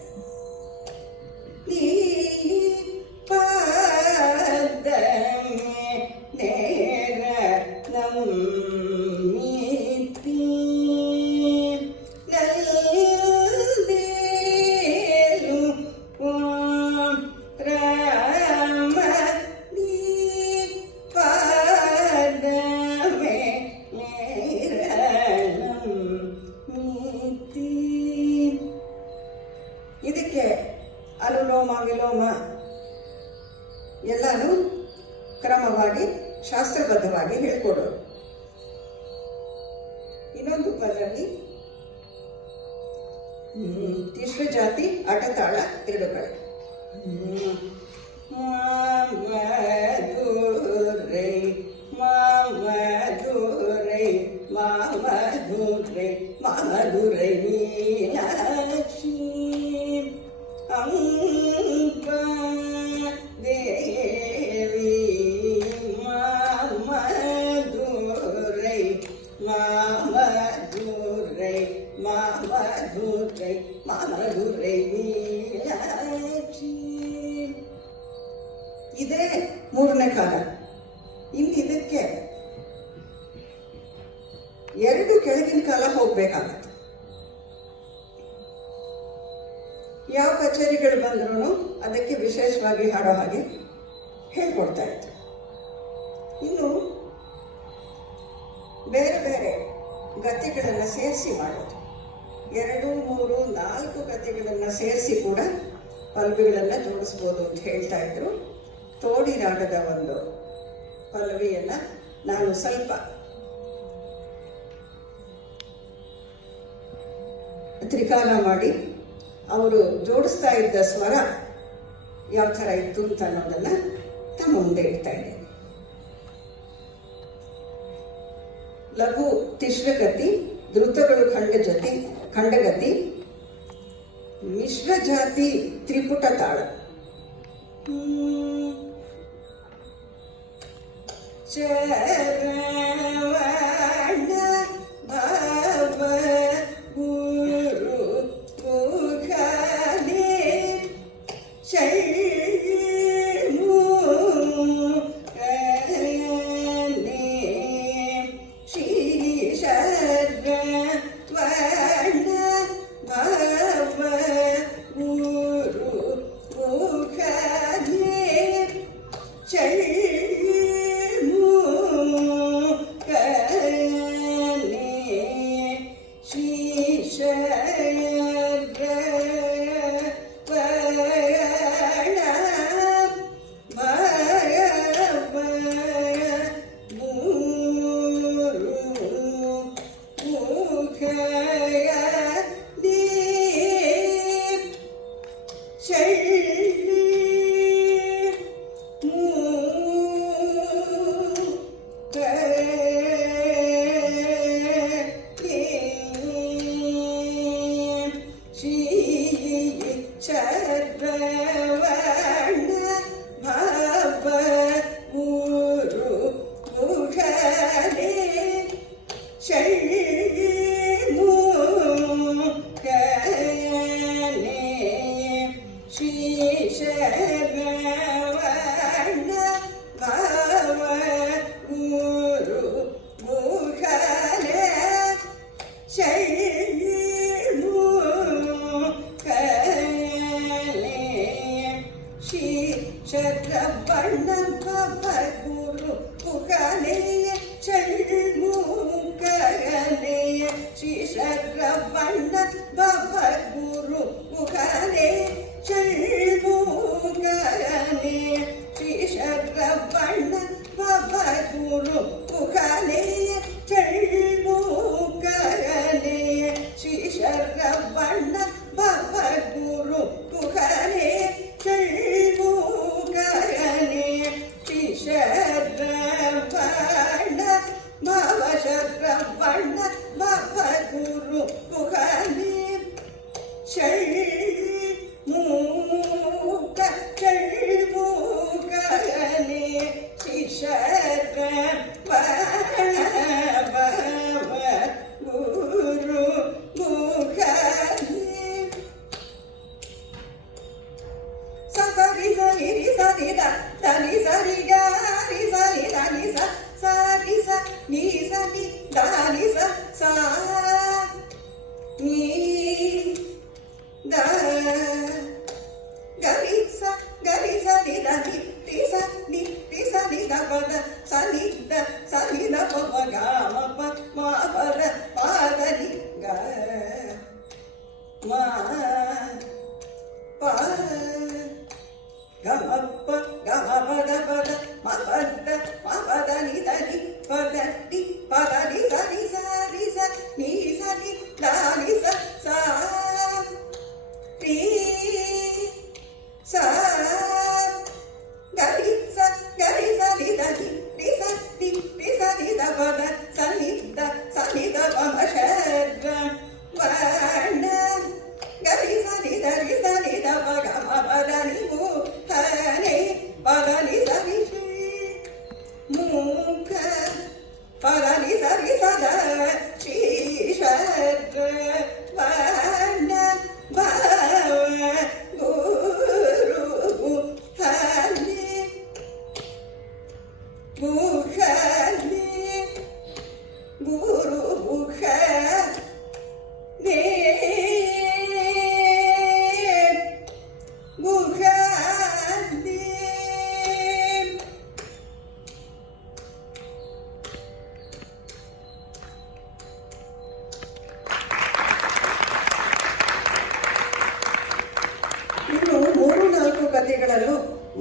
ಇದಕ್ಕೆ ಅನುಲೋಮ ವಿಲೋಮ ಎಲ್ಲಾನು ಕ್ರಮವಾಗಿ ಶಾಸ್ತ್ರಬದ್ಧವಾಗಿ ಹೇಳ್ಕೊಡೋರು. ಇನ್ನೊಂದು ಪಲ್ಲವಿ ತಿಶ್ರ ಜಾತಿ ಅಟತಾಳ 2 ಕಡೆ. ಮಾಮಧುರೈ ಮಾಮಧುರೈ ಮಾಮಧುರೈ ಮಾಮಧುರೈ ಮೀನಾಕ್ಷಿ ಅಂಬ ದೇವಿ ಮಾಮಧುರೈ ಮಾಮಧುರೈ ಮಾಮಧುರೈ ಮಾಮಧುರೈ ಮೀನಾಕ್ಷಿ. ಇದೇ 3ನೇ ಕಾಲ. ಇನ್ನಿದಕ್ಕೆ 2 ಕೆಳಗಿನ ಕಾಲ ಹೋಗ್ಬೇಕಾಗತ್ತೆ. ಯಾವ ಕಚೇರಿಗಳು ಬಂದ್ರೂ ಅದಕ್ಕೆ ವಿಶೇಷವಾಗಿ ಹಾಡೋ ಹಾಗೆ ಹೇಳ್ಕೊಡ್ತಾ ಇತ್ತು. ಇನ್ನು ಬೇರೆ ಬೇರೆ ಗತಿಗಳನ್ನು ಸೇರಿಸಿ ಮಾಡೋದು, 2, 3, 4 ಗತಿಗಳನ್ನು ಸೇರಿಸಿ ಕೂಡ ಪಲ್ಲವಿಗಳನ್ನು ಜೋಡಿಸ್ಬೋದು ಅಂತ ಹೇಳ್ತಾ ಇದ್ರು. ತೋಡಿ ರಾಗದ ಒಂದು ಪಲ್ಲವಿಯನ್ನು ನಾನು ಸ್ವಲ್ಪ ತ್ರಿಕಾಲ ಮಾಡಿ ಅವರು ಜೋಡಿಸ್ತಾ ಇದ್ದ ಸ್ವರ ಯಾವ ಥರ ಇತ್ತು ಅಂತ ಅನ್ನೋದನ್ನ ತಮ್ಮ ಮುಂದೆ ಇಡ್ತಾ ಇದ್ದೇನೆ. ಲಘು ತಿಶ್ರಗತಿ, ಧೃತಗಳು ಖಂಡಗತಿ, ಮಿಶ್ರ ಜಾತಿ ತ್ರಿಪುಟ ತಾಳ. ಚರವಣ ಭವ ಗುರು ಮುಖನೆ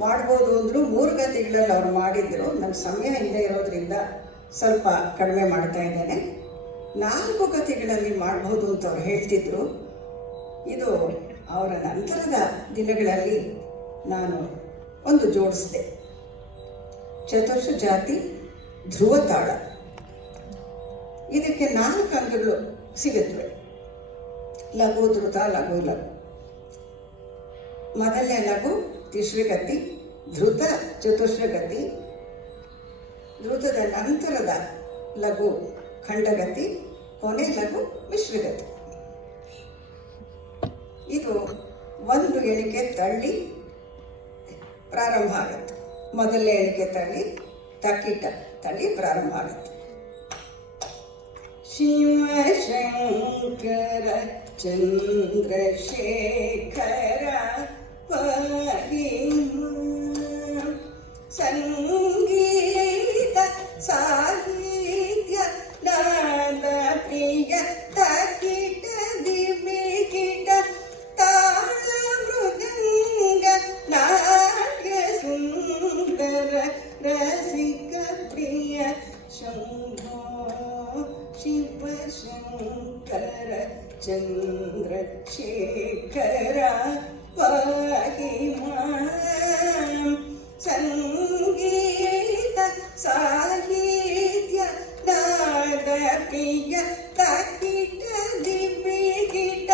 ಮಾಡ್ಬೋದು ಅಂದ್ರು 3 ಗತಿಗಳಲ್ಲಿ ಅವ್ರು ಮಾಡಿದ್ರು. ನಮ್ಮ ಸಮಯ ಇಲ್ಲದೆ ಇರೋದ್ರಿಂದ ಸ್ವಲ್ಪ ಕಡಿಮೆ ಮಾಡ್ತಾ ಇದ್ದೇನೆ. 4 ಗತಿಗಳಲ್ಲಿ ಮಾಡಬಹುದು ಅಂತ ಅವ್ರು ಹೇಳ್ತಿದ್ರು. ಇದು ಅವರ ನಂತರದ ದಿನಗಳಲ್ಲಿ ನಾನು ಒಂದು ಜೋಡಿಸಿದೆ. ಚತುರ್ಷ ಜಾತಿ ಧ್ರುವ ತಾಳ. ಇದಕ್ಕೆ 4 ಅಂಗಗಳು ಸಿಗುತ್ತವೆ. ಲಘು, ಧೃತ, ಲಘು, ಲಘು. ಮೊದಲನೇ ಲಘು ತಿಶ್ರಗತಿ, ಧೃತ ಚತುರ್ಶ್ರಗತಿ, ಧೃತದ ನಂತರದ ಲಘು ಖಂಡಗತಿ, ಕೊನೆ ಲಘು ಮಿಶ್ರಗತಿ. ಇದು 1 ಎಣಿಕೆ ತಳ್ಳಿ ಪ್ರಾರಂಭ ಆಗುತ್ತೆ. ಮೊದಲನೇ ಎಣಿಕೆ ತಳ್ಳಿ ತಕ್ಕಿಟ ತಳ್ಳಿ ಪ್ರಾರಂಭ ಆಗುತ್ತೆ. ಶಿವಶಂಕರ ಚಂದ್ರಶೇಖರ ಸಂಗೀತ ಸಾಹಿತ್ಯ ನಾದ ಪ್ರಿಯ ತಕಿಟ ದಿವಿಕಿಟ ತಾಳ ಮೃದಂಗ ನಾಟ್ಯ ಸುಂದರ ರಸಿಕ ಪ್ರಿಯ ಶಂಭೋ ಶಿವಶಂಕರ ಚಂದ್ರಶೇಖರ ಪಾಹಿ ಮಾಂ. ಸಂಗೀತ ಸಾಹಿತ್ಯ ನಾದ ಪ್ರಿಯ ತಕಿಟ ದಿವಿಕಿಟ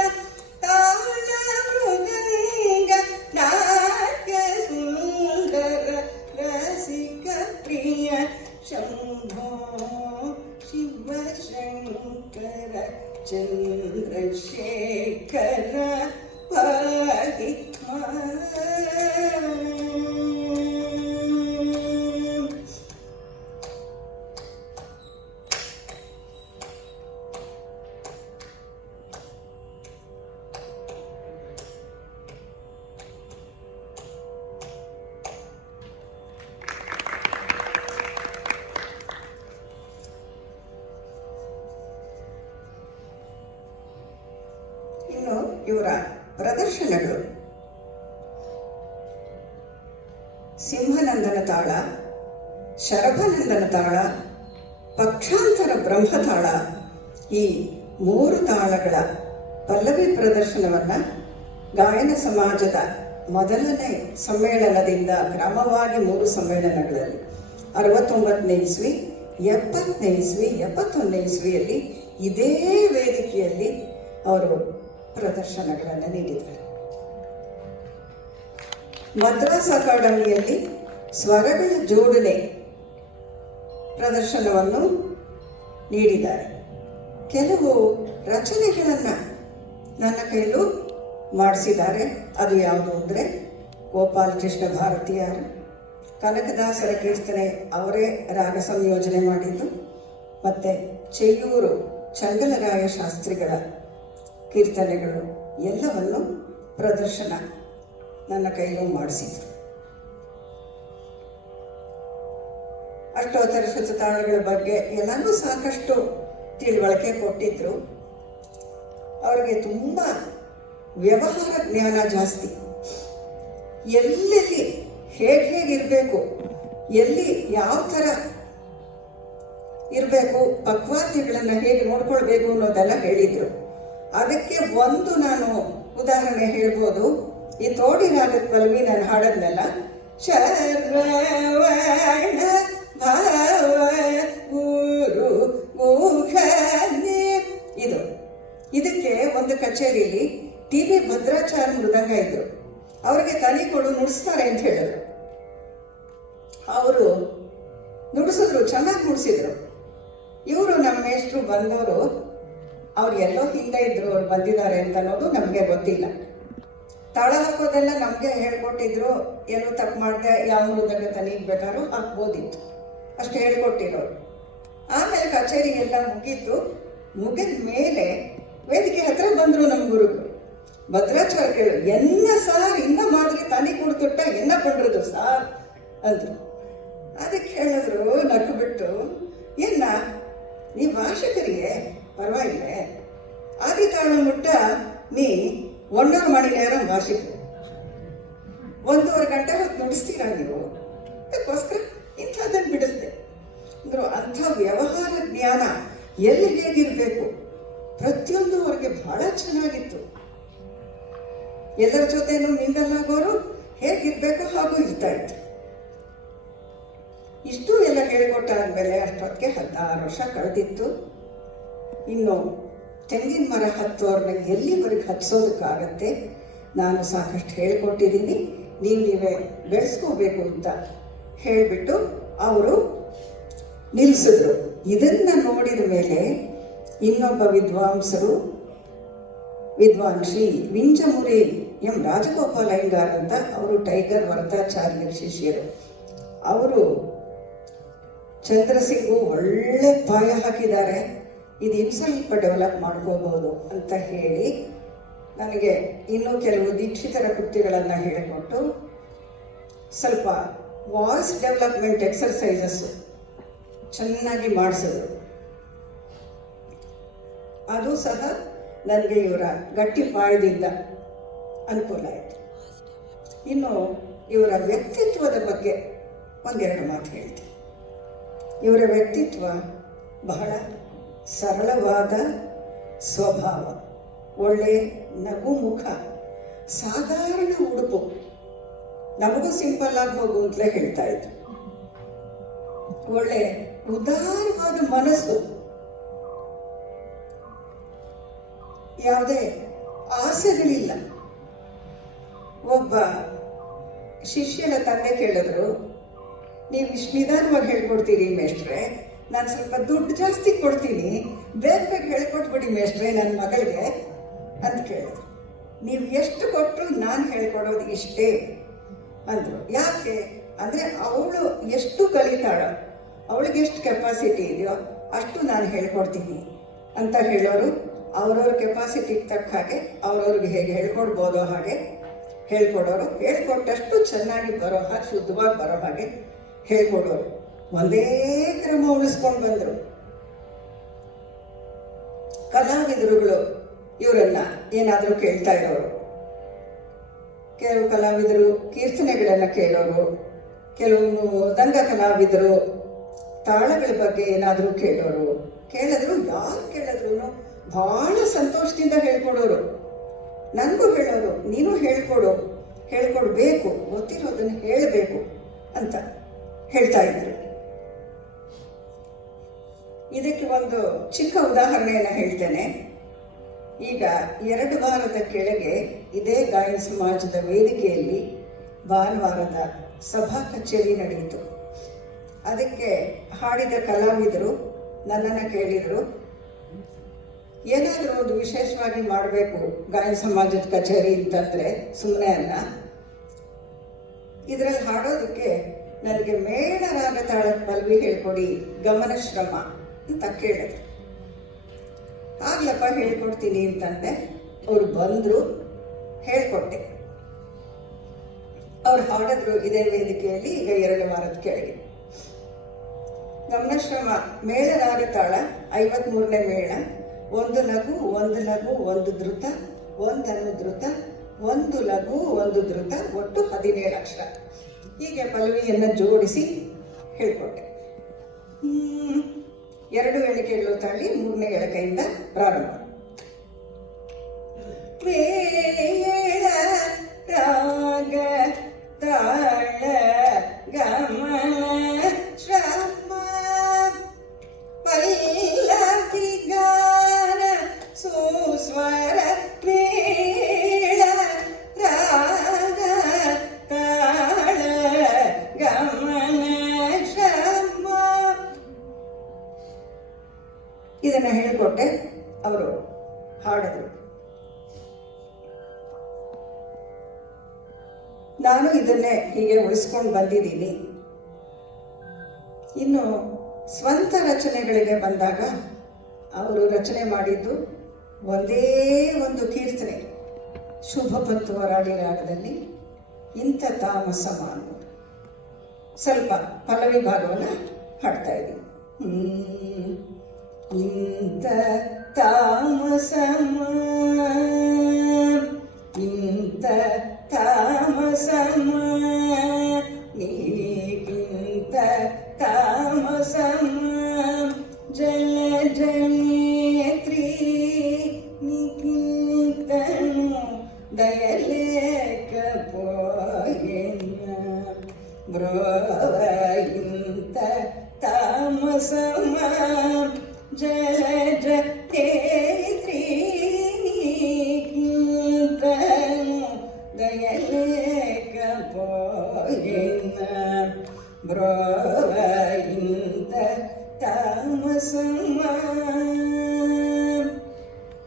ತಾಳ ಮೃದಂಗ ನಾಟ್ಯ ಸುಂದರ ರಸಿಕ ಪ್ರಿಯ ಶಂಭೋ ಶಿವಶಂಕರ ಚಂದ್ರಶೇಖರ ಪಾಹಿ ಮಾಂ. ಇನ್ನು ಇವರ ಪ್ರದರ್ಶನಗಳು: ಸಿಂಹನಂದನ ತಾಳ, ಶರಭನಂದನ ತಾಳ, ಪಕ್ಷಾಂತರ ಬ್ರಹ್ಮತಾಳ. ಈ 3 ತಾಳಗಳ ಪಲ್ಲವಿ ಪ್ರದರ್ಶನವನ್ನು ಗಾಯನ ಸಮಾಜದ ಮೊದಲನೇ ಸಮ್ಮೇಳನದಿಂದ ಕ್ರಮವಾಗಿ 3 ಸಮ್ಮೇಳನಗಳಲ್ಲಿ 69ನೇ ಇಸ್ವಿ, 70ನೇ ಇಸ್ವಿ, 71ನೇ ಇಸ್ವಿಯಲ್ಲಿ ಇದೇ ವೇದಿಕೆಯಲ್ಲಿ ಅವರು ಪ್ರದರ್ಶನಗಳನ್ನು ನೀಡಿದ್ದಾರೆ. ಮದ್ರಾಸ್ ಅಕಾಡೆಮಿಯಲ್ಲಿ ಸ್ವರಗಳ ಜೋಡಣೆ ಪ್ರದರ್ಶನವನ್ನು ನೀಡಿದ್ದಾರೆ. ಕೆಲವು ರಚನೆಗಳನ್ನು ನನ್ನ ಕೈಲೂ ಮಾಡಿಸಿದ್ದಾರೆ. ಅದು ಯಾವುದು ಅಂದರೆ ಗೋಪಾಲಕೃಷ್ಣ ಭಾರತೀಯರು, ಕನಕದಾಸರ ಕೀರ್ತನೆ ಅವರೇ ರಾಗ ಸಂಯೋಜನೆ ಮಾಡಿದ್ದು, ಮತ್ತು ಚೆಯ್ಯೂರು ಚಂಗಲರಾಯ ಶಾಸ್ತ್ರಿಗಳ ಕೀರ್ತನೆಗಳು ಎಲ್ಲವನ್ನು ಪ್ರದರ್ಶನ ನನ್ನ ಕೈಲೂ ಮಾಡಿಸಿದ್ರು. ಅಷ್ಟೋತ್ತರ ಶತತಾಳಗಳ ಬಗ್ಗೆ ಎಲ್ಲನೂ ಸಾಕಷ್ಟು ತಿಳುವಳಿಕೆ ಕೊಟ್ಟಿದ್ರು. ಅವರಿಗೆ ತುಂಬ ವ್ಯವಹಾರ ಜ್ಞಾನ ಜಾಸ್ತಿ. ಎಲ್ಲೆಲ್ಲಿ ಹೇಗಿರಬೇಕು, ಎಲ್ಲಿ ಯಾವ ಥರ ಇರಬೇಕು, ಪಕ್ವಾದ್ಯಗಳನ್ನು ಹೇಗೆ ನೋಡ್ಕೊಳ್ಬೇಕು ಅನ್ನೋದೆಲ್ಲ ಹೇಳಿದರು. ಅದಕ್ಕೆ ಒಂದು ನಾನು ಉದಾಹರಣೆ ಹೇಳ್ಬೋದು. ಈ ತೋಡಿ ರಾಗದ ಪಲ್ಲವಿ ನಾನು ಹಾಡದ್ನಲ್ಲ, ಶರವಣ ಭಾವ ಗುರು ಗುಹನೆ, ಇದಕ್ಕೆ ಒಂದು ಕಚೇರಿಯಲ್ಲಿ ಟಿ.ವಿ. ಭದ್ರಾಚಾರ್ಯ ಮೃದಂಗ ಇದ್ರು. ಅವರಿಗೆ ತನಿಗಳು ನುಡಿಸ್ತಾರೆ ಅಂತ ಹೇಳಿದ್ರು. ಅವರು ನುಡಿಸಿದ್ರು, ಚೆನ್ನಾಗಿ ನುಡಿಸಿದ್ರು. ಇವರು ನಮ್ಮ ಮೇಷ್ಟ್ರು ಬಂದವರು, ಅವ್ರು ಎಲ್ಲೋ ಹಿಂದೆ ಇದ್ರು, ಅವ್ರು ಬಂದಿದ್ದಾರೆ ಅಂತ ಅನ್ನೋದು ನಮಗೆ ಗೊತ್ತಿಲ್ಲ. ತಾಳ ಹಾಕೋದೆಲ್ಲ ನಮಗೆ ಹೇಳ್ಕೊಟ್ಟಿದ್ರು. ಏನೋ ತಪ್ಪು ಮಾಡಿದೆ, ಯಾವ ಮೃದಂಗ ತನಿಗೆ ಬೇಕಾದ್ರೂ ಹಾಕ್ಬೋದಿತ್ತು, ಅಷ್ಟು ಹೇಳ್ಕೊಟ್ಟಿರೋರು. ಆಮೇಲೆ ಕಚೇರಿ ಎಲ್ಲ ಮುಗಿದ ಮೇಲೆ ವೇದಿಕೆ ಹತ್ರ ಬಂದರು ನಮ್ಮ ಗುರುಗಳು. ಭದ್ರಾಚಾರ್ಯಗಳು ಎನ್ನ ಸಾರ್ ಇನ್ನ ಮಾದರಿ ತಾನಿ ಕೊಡ್ತುಟ್ಟ ಎನ್ನ ಪಂಡ್ರದು ಸಾರ್ ಅಂದ್ರು. ಅದಕ್ಕೆ ಹೇಳಿದ್ರು ನಕ್ಕು ಬಿಟ್ಟು, ಎನ್ನ ನೀ ಭಾಷಕರಿಗೆ ಪರವಾಗಿಲ್ಲ, ಆದಿ ತಾಳ ಮುಟ್ಟ ನೀ 1.5 ಮಣಿ ನೇರ ಭಾಷಿಕರು 1.5 ಗಂಟೆ ಹೊತ್ತು ನುಡಿಸ್ತೀರ ನೀವು, ಅದಕ್ಕೋಸ್ಕರ ಇಂಥದ್ದನ್ನು ಬಿಡಿಸ್ದೆ. ಅಂದ್ರು ಅಂಥ ವ್ಯವಹಾರ ಜ್ಞಾನ ಎಲ್ಲಿ ಹೇಗಿರ್ಬೇಕು ಪ್ರತಿಯೊಂದು ಅವ್ರಿಗೆ ಬಹಳ ಚೆನ್ನಾಗಿತ್ತು. ಎಲ್ಲರ ಜೊತೆನೂ ಮಿಂಗಲಾಗೋರು ಹೇಗಿರ್ಬೇಕು ಹಾಗೂ ಇರ್ತಾ ಇತ್ತು. ಇಷ್ಟು ಎಲ್ಲ ಹೇಳ್ಕೊಟ್ಟಾದ್ಮೇಲೆ ಅಷ್ಟೊತ್ತಿಗೆ 16 ವರ್ಷ ಕಳೆದಿತ್ತು. ಇನ್ನು ತೆಂಗಿನ ಮರ ಹತ್ತೋರ್ನ ಎಲ್ಲಿವರೆಗೆ ಹತ್ಸೋದಕ್ಕಾಗತ್ತೆ, ನಾನು ಸಾಕಷ್ಟು ಹೇಳ್ಕೊಟ್ಟಿದ್ದೀನಿ, ನೀವೇ ಬೆಳೆಸ್ಕೋಬೇಕು ಅಂತ ಹೇಳಿಬಿಟ್ಟು ಅವರು ನಿಲ್ಲಿಸಿದ್ರು. ಇದನ್ನ ನೋಡಿದ ಮೇಲೆ ಇನ್ನೊಬ್ಬ ವಿದ್ವಾನ್ ಶ್ರೀ ವಿಂಜಮುರಿ ಎಂ ರಾಜಗೋಪಾಲ ಅಯ್ಯಂಗಾರ್ ಅಂತ, ಅವರು ಟೈಗರ್ ವರದಾಚಾರ್ಯರ ಶಿಷ್ಯರು. ಅವರು ಚಂದ್ರಸಿಂಗು ಒಳ್ಳೆ ಪಾಯ ಹಾಕಿದ್ದಾರೆ, ಇದು ಇನ್ನು ಸ್ವಲ್ಪ ಡೆವಲಪ್ ಮಾಡ್ಕೋಬಹುದು ಅಂತ ಹೇಳಿ ನನಗೆ ಇನ್ನೂ ಕೆಲವು ದೀಕ್ಷಿತರ ಕೃತಿಗಳನ್ನು ಹೇಳಿಕೊಟ್ಟು ಸ್ವಲ್ಪ ವಾಯ್ಸ್ ಡೆವಲಪ್ಮೆಂಟ್ ಎಕ್ಸರ್ಸೈಸಸ್ ಚೆನ್ನಾಗಿ ಮಾಡಿಸಿದ್ರು. ಅದು ಸಹ ನನಗೆ ಇವರ ಗಟ್ಟಿ ಪಾಯದಿಂದ ಅನುಕೂಲ ಆಯಿತು. ಇನ್ನು ಇವರ ವ್ಯಕ್ತಿತ್ವದ ಬಗ್ಗೆ ಒಂದೆರಡು ಮಾತು ಹೇಳ್ತೀನಿ. ಇವರ ವ್ಯಕ್ತಿತ್ವ ಬಹಳ ಸರಳವಾದ ಸ್ವಭಾವ, ಒಳ್ಳೆ ನಗು ಮುಖ, ಸಾಧಾರಣ ಉಡುಪು, ನಮಗೂ ಸಿಂಪಲ್ ಆಗಿ ಹೋಗು ಅಂತಲೇ ಹೇಳ್ತಾ ಇದ್ರು. ಒಳ್ಳೆ ಉದಾರವಾದ ಮನಸ್ಸು, ಯಾವುದೇ ಆಸೆಗಳಿಲ್ಲ. ಒಬ್ಬ ಶಿಷ್ಯನ ತಂದೆ ಕೇಳಿದ್ರು, ನೀವು ಇಷ್ಟು ನಿಧಾನವಾಗಿ ಹೇಳ್ಕೊಡ್ತೀರಿ ಮೇಷ್ಟ್ರೆ, ನಾನು ಸ್ವಲ್ಪ ದುಡ್ಡು ಜಾಸ್ತಿ ಕೊಡ್ತೀನಿ, ಬೇಗ ಬೇಗ ಹೇಳ್ಕೊಟ್ಬಿಡಿ ಮೇಷ್ಟ್ರೆ ನನ್ನ ಮಗಳಿಗೆ ಅಂತ ಕೇಳಿದ್ರು. ನೀವು ಎಷ್ಟು ಕೊಟ್ಟರು ನಾನು ಹೇಳ್ಕೊಡೋದು ಇಷ್ಟೇ ಅಂದರು. ಯಾಕೆ ಅಂದರೆ ಅವಳು ಎಷ್ಟು ಕಲಿತಾಳೋ, ಅವಳಿಗೆ ಎಷ್ಟು ಕೆಪಾಸಿಟಿ ಇದೆಯೋ ಅಷ್ಟು ನಾನು ಹೇಳ್ಕೊಡ್ತೀನಿ ಅಂತ ಹೇಳೋರು. ಅವ್ರವ್ರ ಕೆಪಾಸಿಟಿಗೆ ತಕ್ಕ ಹಾಗೆ ಅವ್ರವ್ರಿಗೆ ಹೇಗೆ ಹೇಳ್ಕೊಡ್ಬೋದೋ ಹಾಗೆ ಹೇಳ್ಕೊಡೋರು. ಹೇಳ್ಕೊಟ್ಟಷ್ಟು ಚೆನ್ನಾಗಿ ಬರೋ ಹಾಗೆ, ಶುದ್ಧವಾಗಿ ಬರೋ ಹಾಗೆ ಹೇಳ್ಕೊಡೋರು. ಒಂದೇ ಕ್ರಮ ಉಳಿಸ್ಕೊಂಡು ಬಂದರು. ಕಲಾವಿದರುಗಳು ಇವರನ್ನ ಏನಾದರೂ ಕೇಳ್ತಾ ಇರೋರು. ಕೆಲವು ಕಲಾವಿದರು ಕೀರ್ತನೆಗಳನ್ನು ಕೇಳೋರು, ಕೆಲವು ದಂಗ ಕಲಾವಿದರು ತಾಳಗಳ ಬಗ್ಗೆ ಏನಾದರೂ ಕೇಳೋರು. ಕೇಳಿದ್ರು, ಯಾರು ಕೇಳಿದ್ರು ಬಹಳ ಸಂತೋಷದಿಂದ ಹೇಳ್ಕೊಡೋರು. ನನಗೂ ಹೇಳೋರು, ನೀನು ಹೇಳ್ಕೊಡ್ಬೇಕು, ಗೊತ್ತಿರೋದನ್ನು ಹೇಳಬೇಕು ಅಂತ ಹೇಳ್ತಾ ಇದ್ರು. ಇದಕ್ಕೆ ಒಂದು ಚಿಕ್ಕ ಉದಾಹರಣೆಯನ್ನು ಹೇಳ್ತೇನೆ. ಈಗ 2 ವಾರದ ಕೆಳಗೆ ಇದೇ ಗಾಯನ ಸಮಾಜದ ವೇದಿಕೆಯಲ್ಲಿ ಭಾನುವಾರದ ಸಭಾ ಕಚೇರಿ ನಡೆಯಿತು. ಅದಕ್ಕೆ ಹಾಡಿದ ಕಲಾವಿದರು ನನ್ನನ್ನು ಕೇಳಿದರು, ಏನಾದರೂ ಒಂದು ವಿಶೇಷವಾಗಿ ಮಾಡಬೇಕು ಗಾಯನ ಸಮಾಜದ ಕಚೇರಿ ಅಂತಂದರೆ ಸುಮ್ಮನೆ ಅಲ್ಲ, ಇದರಲ್ಲಿ ಹಾಡೋದಕ್ಕೆ ನನಗೆ ಮೇಳ ರಾಗ ತಾಳದ ಪಲ್ವಿ ಹೇಳ್ಕೊಡಿ, ಗಮನಶ್ರಮ ಅಂತ ಕೇಳಿದ್ರು. ಆಗ್ಲಪ್ಪ ಹೇಳ್ಕೊಡ್ತೀನಿ ಅಂತಂದೆ. ಅವ್ರು ಬಂದರು, ಹೇಳ್ಕೊಟ್ಟೆ. ಅವ್ರು ಹಾಡಿದ್ರು ಇದೇ ವೇದಿಕೆಯಲ್ಲಿ ಈಗ 2 ವಾರದ ಕೆಳಗೆ. ಗಮನಶ್ರಮ ಮೇಳ ರಾಗ ತಾಳ 53ನೇ ಮೇಳ. 1 ಲಘು 1 ಲಘು 1 ಧೃತ 1 ಅನುಧೃತ 1 ಲಘು 1 ಧೃತ, ಒಟ್ಟು 17 ಅಕ್ಷರ. ಹೀಗೆ ಪಲ್ವಿಯನ್ನು ಜೋಡಿಸಿ ಹೇಳ್ಕೊಟ್ಟೆ. 2 ಎಣಿಕೆಗಳು ತಾಳಿ 3ನೇ ಎಳಕೆಯಿಂದ ಪ್ರಾರಂಭ. ಮೇಳ ರಾಗ ತಾಳ ಗಮನ ಶ್ರಮ ಪಲ್ಲವಿ ಗಾನ ಸುಸ್ವರ ಮೇಳ ರಾಗ ತಾಳ ಗಮನ ಶ್ರಮ. ಇದನ್ನ ಹೇಳಿಕೊಟ್ಟೆ. ಅವರು ಹಾಡಿದ್ರು. ನಾನು ಇದನ್ನೇ ಹೀಗೆ ಉಳಿಸ್ಕೊಂಡು ಬಂದಿದ್ದೀನಿ. ಇನ್ನು ಸ್ವಂತ ರಚನೆಗಳಿಗೆ ಬಂದಾಗ ಅವರು ರಚನೆ ಮಾಡಿದ್ದು ಒಂದೇ ಒಂದು ಕೀರ್ತನೆ, ಶುಭ ಪಂತು ವರಾಡಿ ರಾಗದಲ್ಲಿ ಇಂಥ ತಾಮಸ ಅನ್ನೋದು. ಸ್ವಲ್ಪ ಪಲ್ಲವಿ ಭಾಗವನ್ನು ಹಾಡ್ತಾ ಇದ್ದೀನಿ. ಇಂಥ ತಾಮಸಮ ಇಂಥ ತಾಮಸಮ ನೀಗಿಂತ ತಾಮಸಮ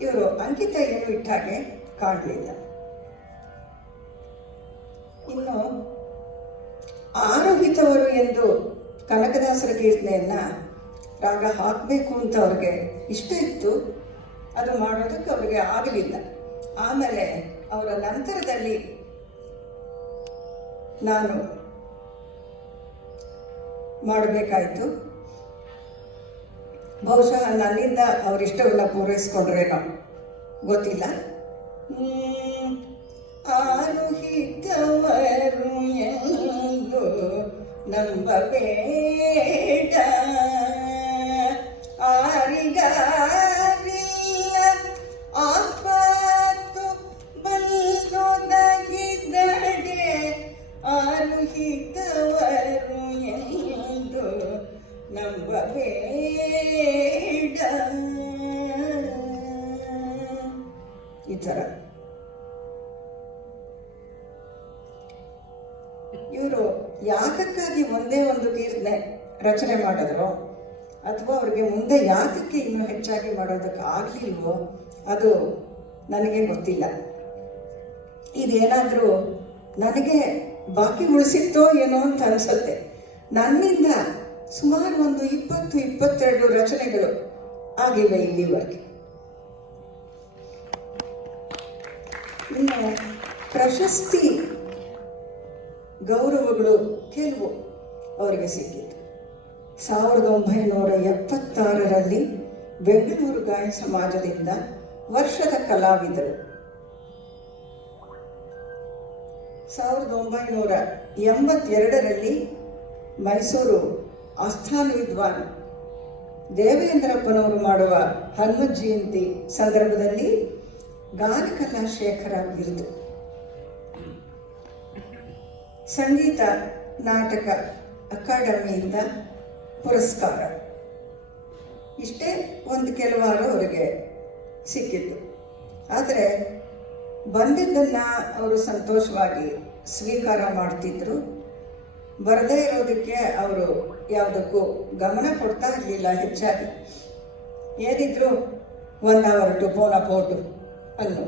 ಇವರು ಅಂಕಿತ ಏನು ಇಟ್ಟ ಹಾಗೆ ಕಾಣಲಿಲ್ಲ. ಇನ್ನು ಆರೋಹಿತವರು ಎಂದು ಕನಕದಾಸರ ಕೀರ್ತನೆಯನ್ನ ರಾಗ ಹಾಕಬೇಕು ಅಂತ ಅವ್ರಿಗೆ ಇಷ್ಟ ಇತ್ತು. ಅದು ಮಾಡೋದಕ್ಕೆ ಅವ್ರಿಗೆ ಆಗಲಿಲ್ಲ. ಆಮೇಲೆ ಅವರ ನಂತರದಲ್ಲಿ ನಾನು ಮಾಡಬೇಕಾಯಿತು. ಬಹುಶಃ ನನ್ನಿಂದ ಅವರಿಷ್ಟವನ್ನ ಪೂರೈಸ್ಕೊಂಡ್ರೇನೋ ಗೊತ್ತಿಲ್ಲ. ಆರುಹಿತವರು ಎಂದು ನಂಬಬೇಡ, ಆರಿಗಾರಿಲ್ಲ ಆಪತ್ತು ಬಂದೊದಗಿದಡೆ, ಆರುಹಿತವರು ಎಂದು ನಂಬಬೇಡ. ಈ ಥರ ಇವರು ಯಾತಕ್ಕಾಗಿ ಒಂದೇ ಒಂದು ಕೀರ್ತನೆ ರಚನೆ ಮಾಡಿದ್ರು ಅಥವಾ ಅವ್ರಿಗೆ ಮುಂದೆ ಯಾತಕ್ಕೆ ಇನ್ನೂ ಹೆಚ್ಚಾಗಿ ಮಾಡೋದಕ್ಕೆ ಆಗಲಿಲ್ವೋ ಅದು ನನಗೆ ಗೊತ್ತಿಲ್ಲ. ಇದೇನಾದರೂ ನನಗೆ ಬಾಕಿ ಉಳಿಸಿತ್ತೋ ಏನೋ ಅಂತ ಅನಿಸುತ್ತೆ. ನನ್ನಿಂದ ಸುಮಾರು ಒಂದು 20-22 ರಚನೆಗಳು ಆಗಿವೆ ಇಲ್ಲಿವರೆಗೆ. ಇನ್ನು ಪ್ರಶಸ್ತಿ ಗೌರವಗಳು ಕೆಲವು ಅವರಿಗೆ ಸಿಕ್ಕಿತ್ತು. 1976ರಲ್ಲಿ ಬೆಂಗಳೂರು ಗಾಯನ ಸಮಾಜದಿಂದ ವರ್ಷದ ಕಲಾವಿದರು, 1982ರಲ್ಲಿ ಮೈಸೂರು ಆಸ್ಥಾನ ವಿದ್ವಾನ್ ದೇವೇಂದ್ರಪ್ಪನವರು ಮಾಡುವ ಹನುಮತ್ ಜಯಂತಿ ಸಂದರ್ಭದಲ್ಲಿ ಗಾನಕಲಾ ಶೇಖರ ಬಿರುದು, ಸಂಗೀತ ನಾಟಕ ಅಕಾಡೆಮಿಯಿಂದ ಪುರಸ್ಕಾರ, ಇಷ್ಟೇ ಒಂದು ಕೆಲವಾರು ಅವರಿಗೆ ಸಿಕ್ಕಿತ್ತು. ಆದರೆ ಬಂದಿದ್ದನ್ನು ಅವರು ಸಂತೋಷವಾಗಿ ಸ್ವೀಕಾರ ಮಾಡ್ತಿದ್ರು. ಬರದೇ ಇರೋದಕ್ಕೆ ಅವರು ಯಾವುದಕ್ಕೂ ಗಮನ ಕೊಡ್ತಾ ಇರಲಿಲ್ಲ ಹೆಚ್ಚಾಗಿ. ಏನಿದ್ರು ಒಂದ ಹೊರಟು ಪೋನ ಪೋಟು ಅನ್ನೋ.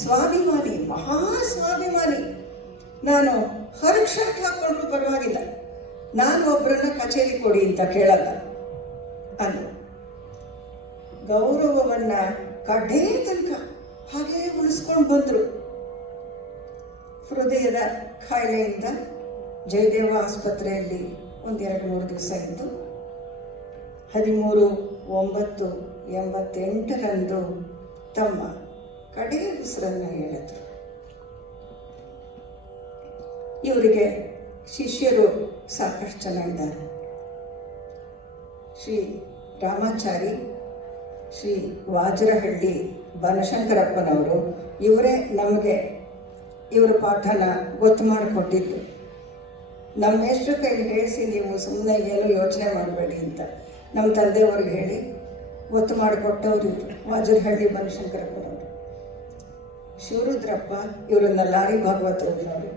ಸ್ವಾಭಿಮಾನಿ, ಮಹಾ ಸ್ವಾಭಿಮಾನಿ. ನಾನು ಹೊರಗೆ ಶರ್ಟ್ ಹಾಕ್ಕೊಂಡ್ರು ಪರವಾಗಿಲ್ಲ, ನಾನು ಒಬ್ಬರನ್ನ ಕಚೇರಿ ಕೊಡಿ ಅಂತ ಕೇಳಲ್ಲ ಅಂದು. ಗೌರವವನ್ನ ಕಡೇ ತನಕ ಹಾಗೇ ಉಳಿಸ್ಕೊಂಡು ಬಂದರು. ಹೃದಯದ ಕಾಯಿಲೆಯಿಂದ ಜಯದೇವ ಆಸ್ಪತ್ರೆಯಲ್ಲಿ 1-2-3 ದಿವಸ ಇದ್ದು 13/9/88ರಂದು ತಮ್ಮ ಕಡೆಯ ಉಸಿರನ್ನು ಹೇಳಿದ್ರು. ಇವರಿಗೆ ಶಿಷ್ಯರು ಸಾಕಷ್ಟು ಜನ ಇದ್ದಾರೆ. ಶ್ರೀ ರಾಮಾಚಾರಿ, ಶ್ರೀ ವಾಜರಹಳ್ಳಿ ಬನಶಂಕರಪ್ಪನವರು, ಇವರೇ ನಮಗೆ ಇವರ ಪಾಠನ ಗೊತ್ತು ಮಾಡಿಕೊಟ್ಟಿದ್ದು. ನಮ್ಮೆಷ್ಟರ ಕೈಲಿ ಹೇಳಿಸಿ ನೀವು ಸುಮ್ಮನೆ ಏನು ಯೋಚನೆ ಮಾಡಬೇಡಿ ಅಂತ ನಮ್ಮ ತಂದೆಯವ್ರಿಗೆ ಹೇಳಿ ಗೊತ್ತು ಮಾಡಿಕೊಟ್ಟವ್ರು ಇವರು, ವಾಜರಹಳ್ಳಿ ಬನಶಂಕರಪ್ಪನವರು. ಶಿವರುದ್ರಪ್ಪ ಇವರನ್ನ ಲಾರಿ ಭಾಗವತರವರು.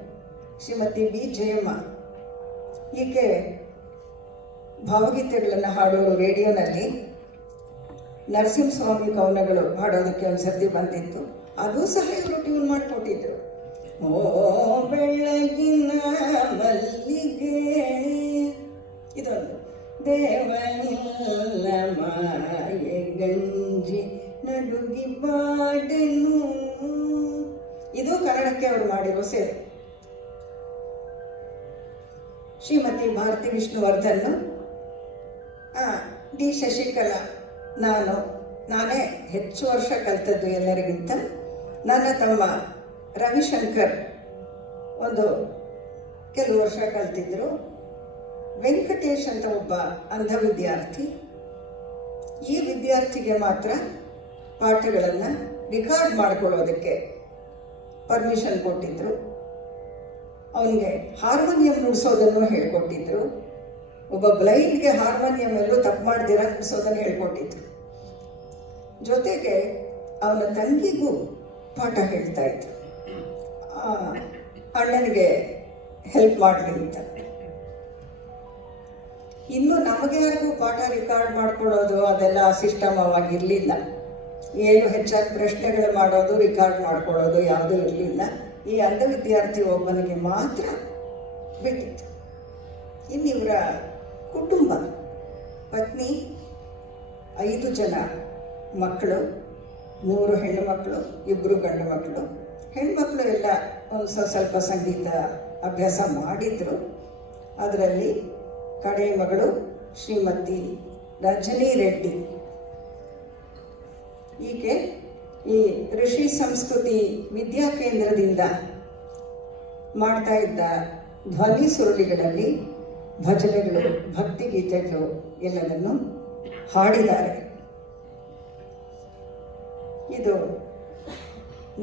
ಶ್ರೀಮತಿ ಬಿ ಜಯಮ್ಮ, ಈಕೆ ಭಾವಗೀತೆಗಳನ್ನು ಹಾಡೋರು. ರೇಡಿಯೋನಲ್ಲಿ ನರಸಿಂಹಸ್ವಾಮಿ ಕವನಗಳು ಹಾಡೋದಕ್ಕೆ ಒಂದು ಸರ್ತಿ ಬಂದಿತ್ತು, ಅದು ಸಹ ಇವರು ಟ್ಯೂನ್ ಮಾಡಿಕೊಟ್ಟಿದ್ರು. ಓ ಬೆಳಗಿನ ಮಲ್ಲಿಗೆ, ಇದೊಂದು ದೇವನಿಲ್ಲ ಮಾಯೆ ಗಂಜಿ ನಡುಗಿ ಬಾಡೆನು, ಇದು ಕನ್ನಡಕ್ಕೆ ಅವರು ಮಾಡಿರೋ ಸೇವೆ. ಶ್ರೀಮತಿ ಭಾರತಿ ವಿಷ್ಣುವರ್ಧನ್, ಡಿ ಶಶಿಕಲಾ, ನಾನೇ ಹೆಚ್ಚು ವರ್ಷ ಕಲಿತದ್ದು ಎಲ್ಲರಿಗಿಂತ. ನನ್ನ ತಮ್ಮ ರವಿಶಂಕರ್ ಒಂದು ಕೆಲವು ವರ್ಷ ಕಲ್ತಿದ್ರು. ವೆಂಕಟೇಶ್ ಅಂತ ಒಬ್ಬ ಅಂಧ ವಿದ್ಯಾರ್ಥಿ. ಈ ವಿದ್ಯಾರ್ಥಿಗೆ ಮಾತ್ರ ಪಾಠಗಳನ್ನು ರೆಕಾರ್ಡ್ ಮಾಡಿಕೊಳ್ಳೋದಕ್ಕೆ ಪರ್ಮಿಷನ್ ಕೊಟ್ಟಿದ್ರು. ಅವನಿಗೆ ಹಾರ್ಮೋನಿಯಂ ನುಡಿಸೋದನ್ನು ಹೇಳ್ಕೊಟ್ಟಿದ್ರು. ಒಬ್ಬ ಬ್ಲೈಂಡ್ಗೆ ಹಾರ್ಮೋನಿಯಂ ಎಲ್ಲೂ ತಪ್ಪು ಮಾಡ್ದಿರ ನುಡಿಸೋದನ್ನು ಹೇಳ್ಕೊಟ್ಟಿದ್ರು. ಜೊತೆಗೆ ಅವನ ತಂಗಿಗೂ ಪಾಠ ಹೇಳ್ತಾ ಇದ್ರು, ಅಣ್ಣನಿಗೆ ಹೆಲ್ಪ್ ಮಾಡಲಿ ಅಂತ. ಇನ್ನು ನಮಗೆ ಯಾರಿಗೂ ಪಾಠ ರೆಕಾರ್ಡ್ ಮಾಡ್ಕೊಳ್ಳೋದು ಅದೆಲ್ಲ ಸಿಸ್ಟಮ್ ಅವಾಗಿರಲಿಲ್ಲ. ಏನು ಹೆಚ್ಚಾಗಿ ಪ್ರಶ್ನೆಗಳು ಮಾಡೋದು, ರೆಕಾರ್ಡ್ ಮಾಡ್ಕೊಳ್ಳೋದು ಯಾವುದೂ ಇರಲಿಲ್ಲ. ಈ ಅಂಧ ವಿದ್ಯಾರ್ಥಿ ಒಬ್ಬನಿಗೆ ಮಾತ್ರ ಬಿಟ್ಟಿತ್ತು. ಇನ್ನಿವರ ಕುಟುಂಬ, ಪತ್ನಿ, 5 ಜನ ಮಕ್ಕಳು, 3 ಹೆಣ್ಣು ಮಕ್ಕಳು, 2 ಗಂಡು ಮಕ್ಕಳು. ಹೆಣ್ಮಕ್ಳು ಎಲ್ಲ ಒಂದು ಸ್ವಲ್ಪ ಸಂಗೀತ ಅಭ್ಯಾಸ ಮಾಡಿದ್ರು. ಅದರಲ್ಲಿ ಕಡೆ ಮಗಳು ಶ್ರೀಮತಿ ರಜನಿ ರೆಡ್ಡಿ, ಈಕೆ ಈ ಋಷಿ ಸಂಸ್ಕೃತಿ ವಿದ್ಯಾಕೇಂದ್ರದಿಂದ ಮಾಡ್ತಾ ಇದ್ದ ಧ್ವನಿ ಸುರುಳಿಗಳಲ್ಲಿ ಭಜನೆಗಳು, ಭಕ್ತಿಗೀತೆಗಳು ಎಲ್ಲದನ್ನು ಹಾಡಿದ್ದಾರೆ. ಇದು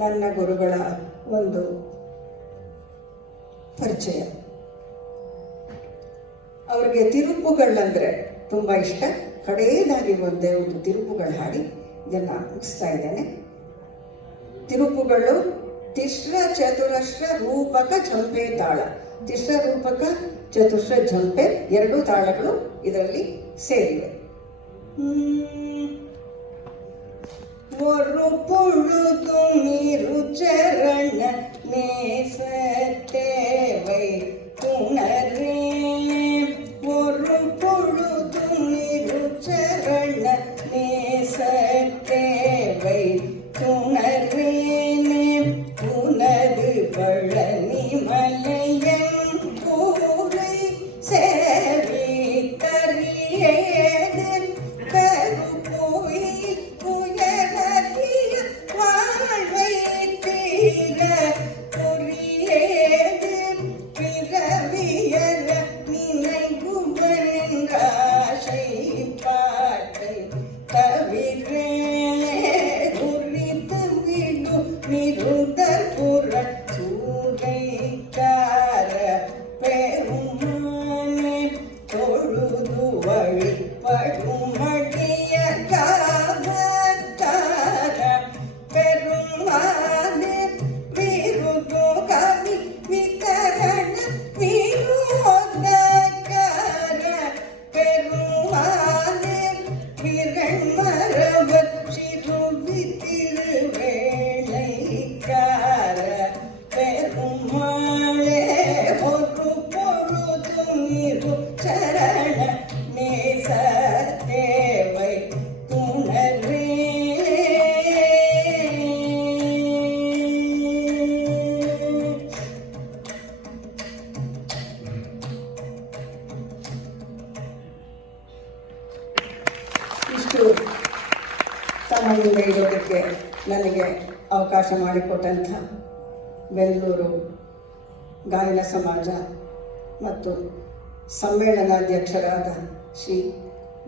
ನನ್ನ ಗುರುಗಳ ಒಂದು ಪರಿಚಯ. ಅವ್ರಿಗೆ ತಿರುಪುಗಳಂದರೆ ತುಂಬ ಇಷ್ಟ. ಕಡೆಯದಾಗಿ ಒಂದು ತಿರುಪುಗಳು ಹಾಡಿ ಇದನ್ನು ಮುಗಿಸ್ತಾ ಇದ್ದೇನೆ. ತಿರುಪುಗಳು ತಿಸ್ರ ಚತುರಸ್ರ ರೂಪಕ ಝಂಪೆ ತಾಳ. ತಿಸ್ರ ರೂಪಕ ಚತುಸ್ರ ಝಂಪೆ 2 ತಾಳಗಳು ಇದರಲ್ಲಿ ಸೇರಿವೆ. ஒரு பொழுதும் இருச்சரண நேசத்தேவை உணரே. ஒரு பொழுதும் இருச்சரண நேசத்தேவை உணரேனே. உனது பழனி மலையன் கூரை சேவி தரியேது கருப்போயில் உயரதிய வாழ்வை தீர புரியேது. பிறவியற நினைவுவென்றாசை பாட்டை தவிரே குறித்து விடு நிருதர் புற சூரைக்கார பெருமானே. தொழுது வழிபடுமடிய காவற்கார பெருமானே. விருது கவி விதரண விரோதக்கார பெருமானே. விரண்மரவர் சிறுவி திருவேளைக்கார பெருமாளே. ஒரு பொழுதும் இரு சரண நேச தேவை துணரே. ಇಷ್ಟು ಸಮಯದಿಂದ ಇರೋದಕ್ಕೆ ನನಗೆ ಅವಕಾಶ ಮಾಡಿಕೊಟ್ಟಂಥ ಬೆಂಗಳೂರು ಗಾಯನ ಸಮಾಜ ಮತ್ತು ಸಮ್ಮೇಳನಾಧ್ಯಕ್ಷರಾದ ಶ್ರೀ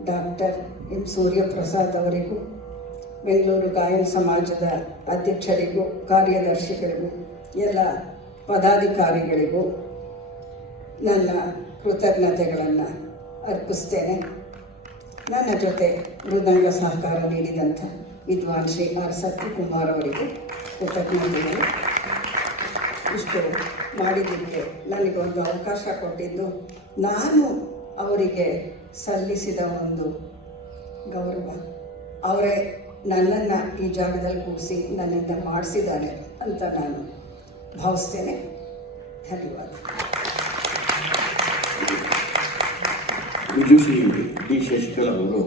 ಡಾಕ್ಟರ್ ಎಂ ಸೂರ್ಯಪ್ರಸಾದ್ ಅವರಿಗೂ, ಬೆಂಗಳೂರು ಗಾಯನ ಸಮಾಜದ ಅಧ್ಯಕ್ಷರಿಗೂ, ಕಾರ್ಯದರ್ಶಿಗಳಿಗೂ, ಎಲ್ಲ ಪದಾಧಿಕಾರಿಗಳಿಗೂ ನನ್ನ ಕೃತಜ್ಞತೆಗಳನ್ನು ಅರ್ಪಿಸ್ತೇನೆ. ನನ್ನ ಜೊತೆ ಮೃದಂಗ ಸಹಕಾರ ನೀಡಿದಂಥ ವಿದ್ವಾನ್ ಶ್ರೀ ಆರ್ ಸತ್ಯಕುಮಾರ್ ಅವರಿಗೆ ಕೃತಜ್ಞತೆಗಳು. ಇಷ್ಟು ಮಾಡಿದ್ದಕ್ಕೆ ನನಗೊಂದು ಅವಕಾಶ ಕೊಟ್ಟಿದ್ದು ನಾನು ಅವರಿಗೆ ಸಲ್ಲಿಸಿದ ಒಂದು ಗೌರವ. ಅವರೇ ನನ್ನನ್ನು ಈ ಜಾಗದಲ್ಲಿ ಕೂರಿಸಿ ನನ್ನಿಂದ ಮಾಡಿಸಿದ್ದಾರೆ ಅಂತ ನಾನು ಭಾವಿಸ್ತೇನೆ. ಧನ್ಯವಾದ. ವಿದುಷಿ ಡಿ ಶಶಿಕಲಾ ಅವರು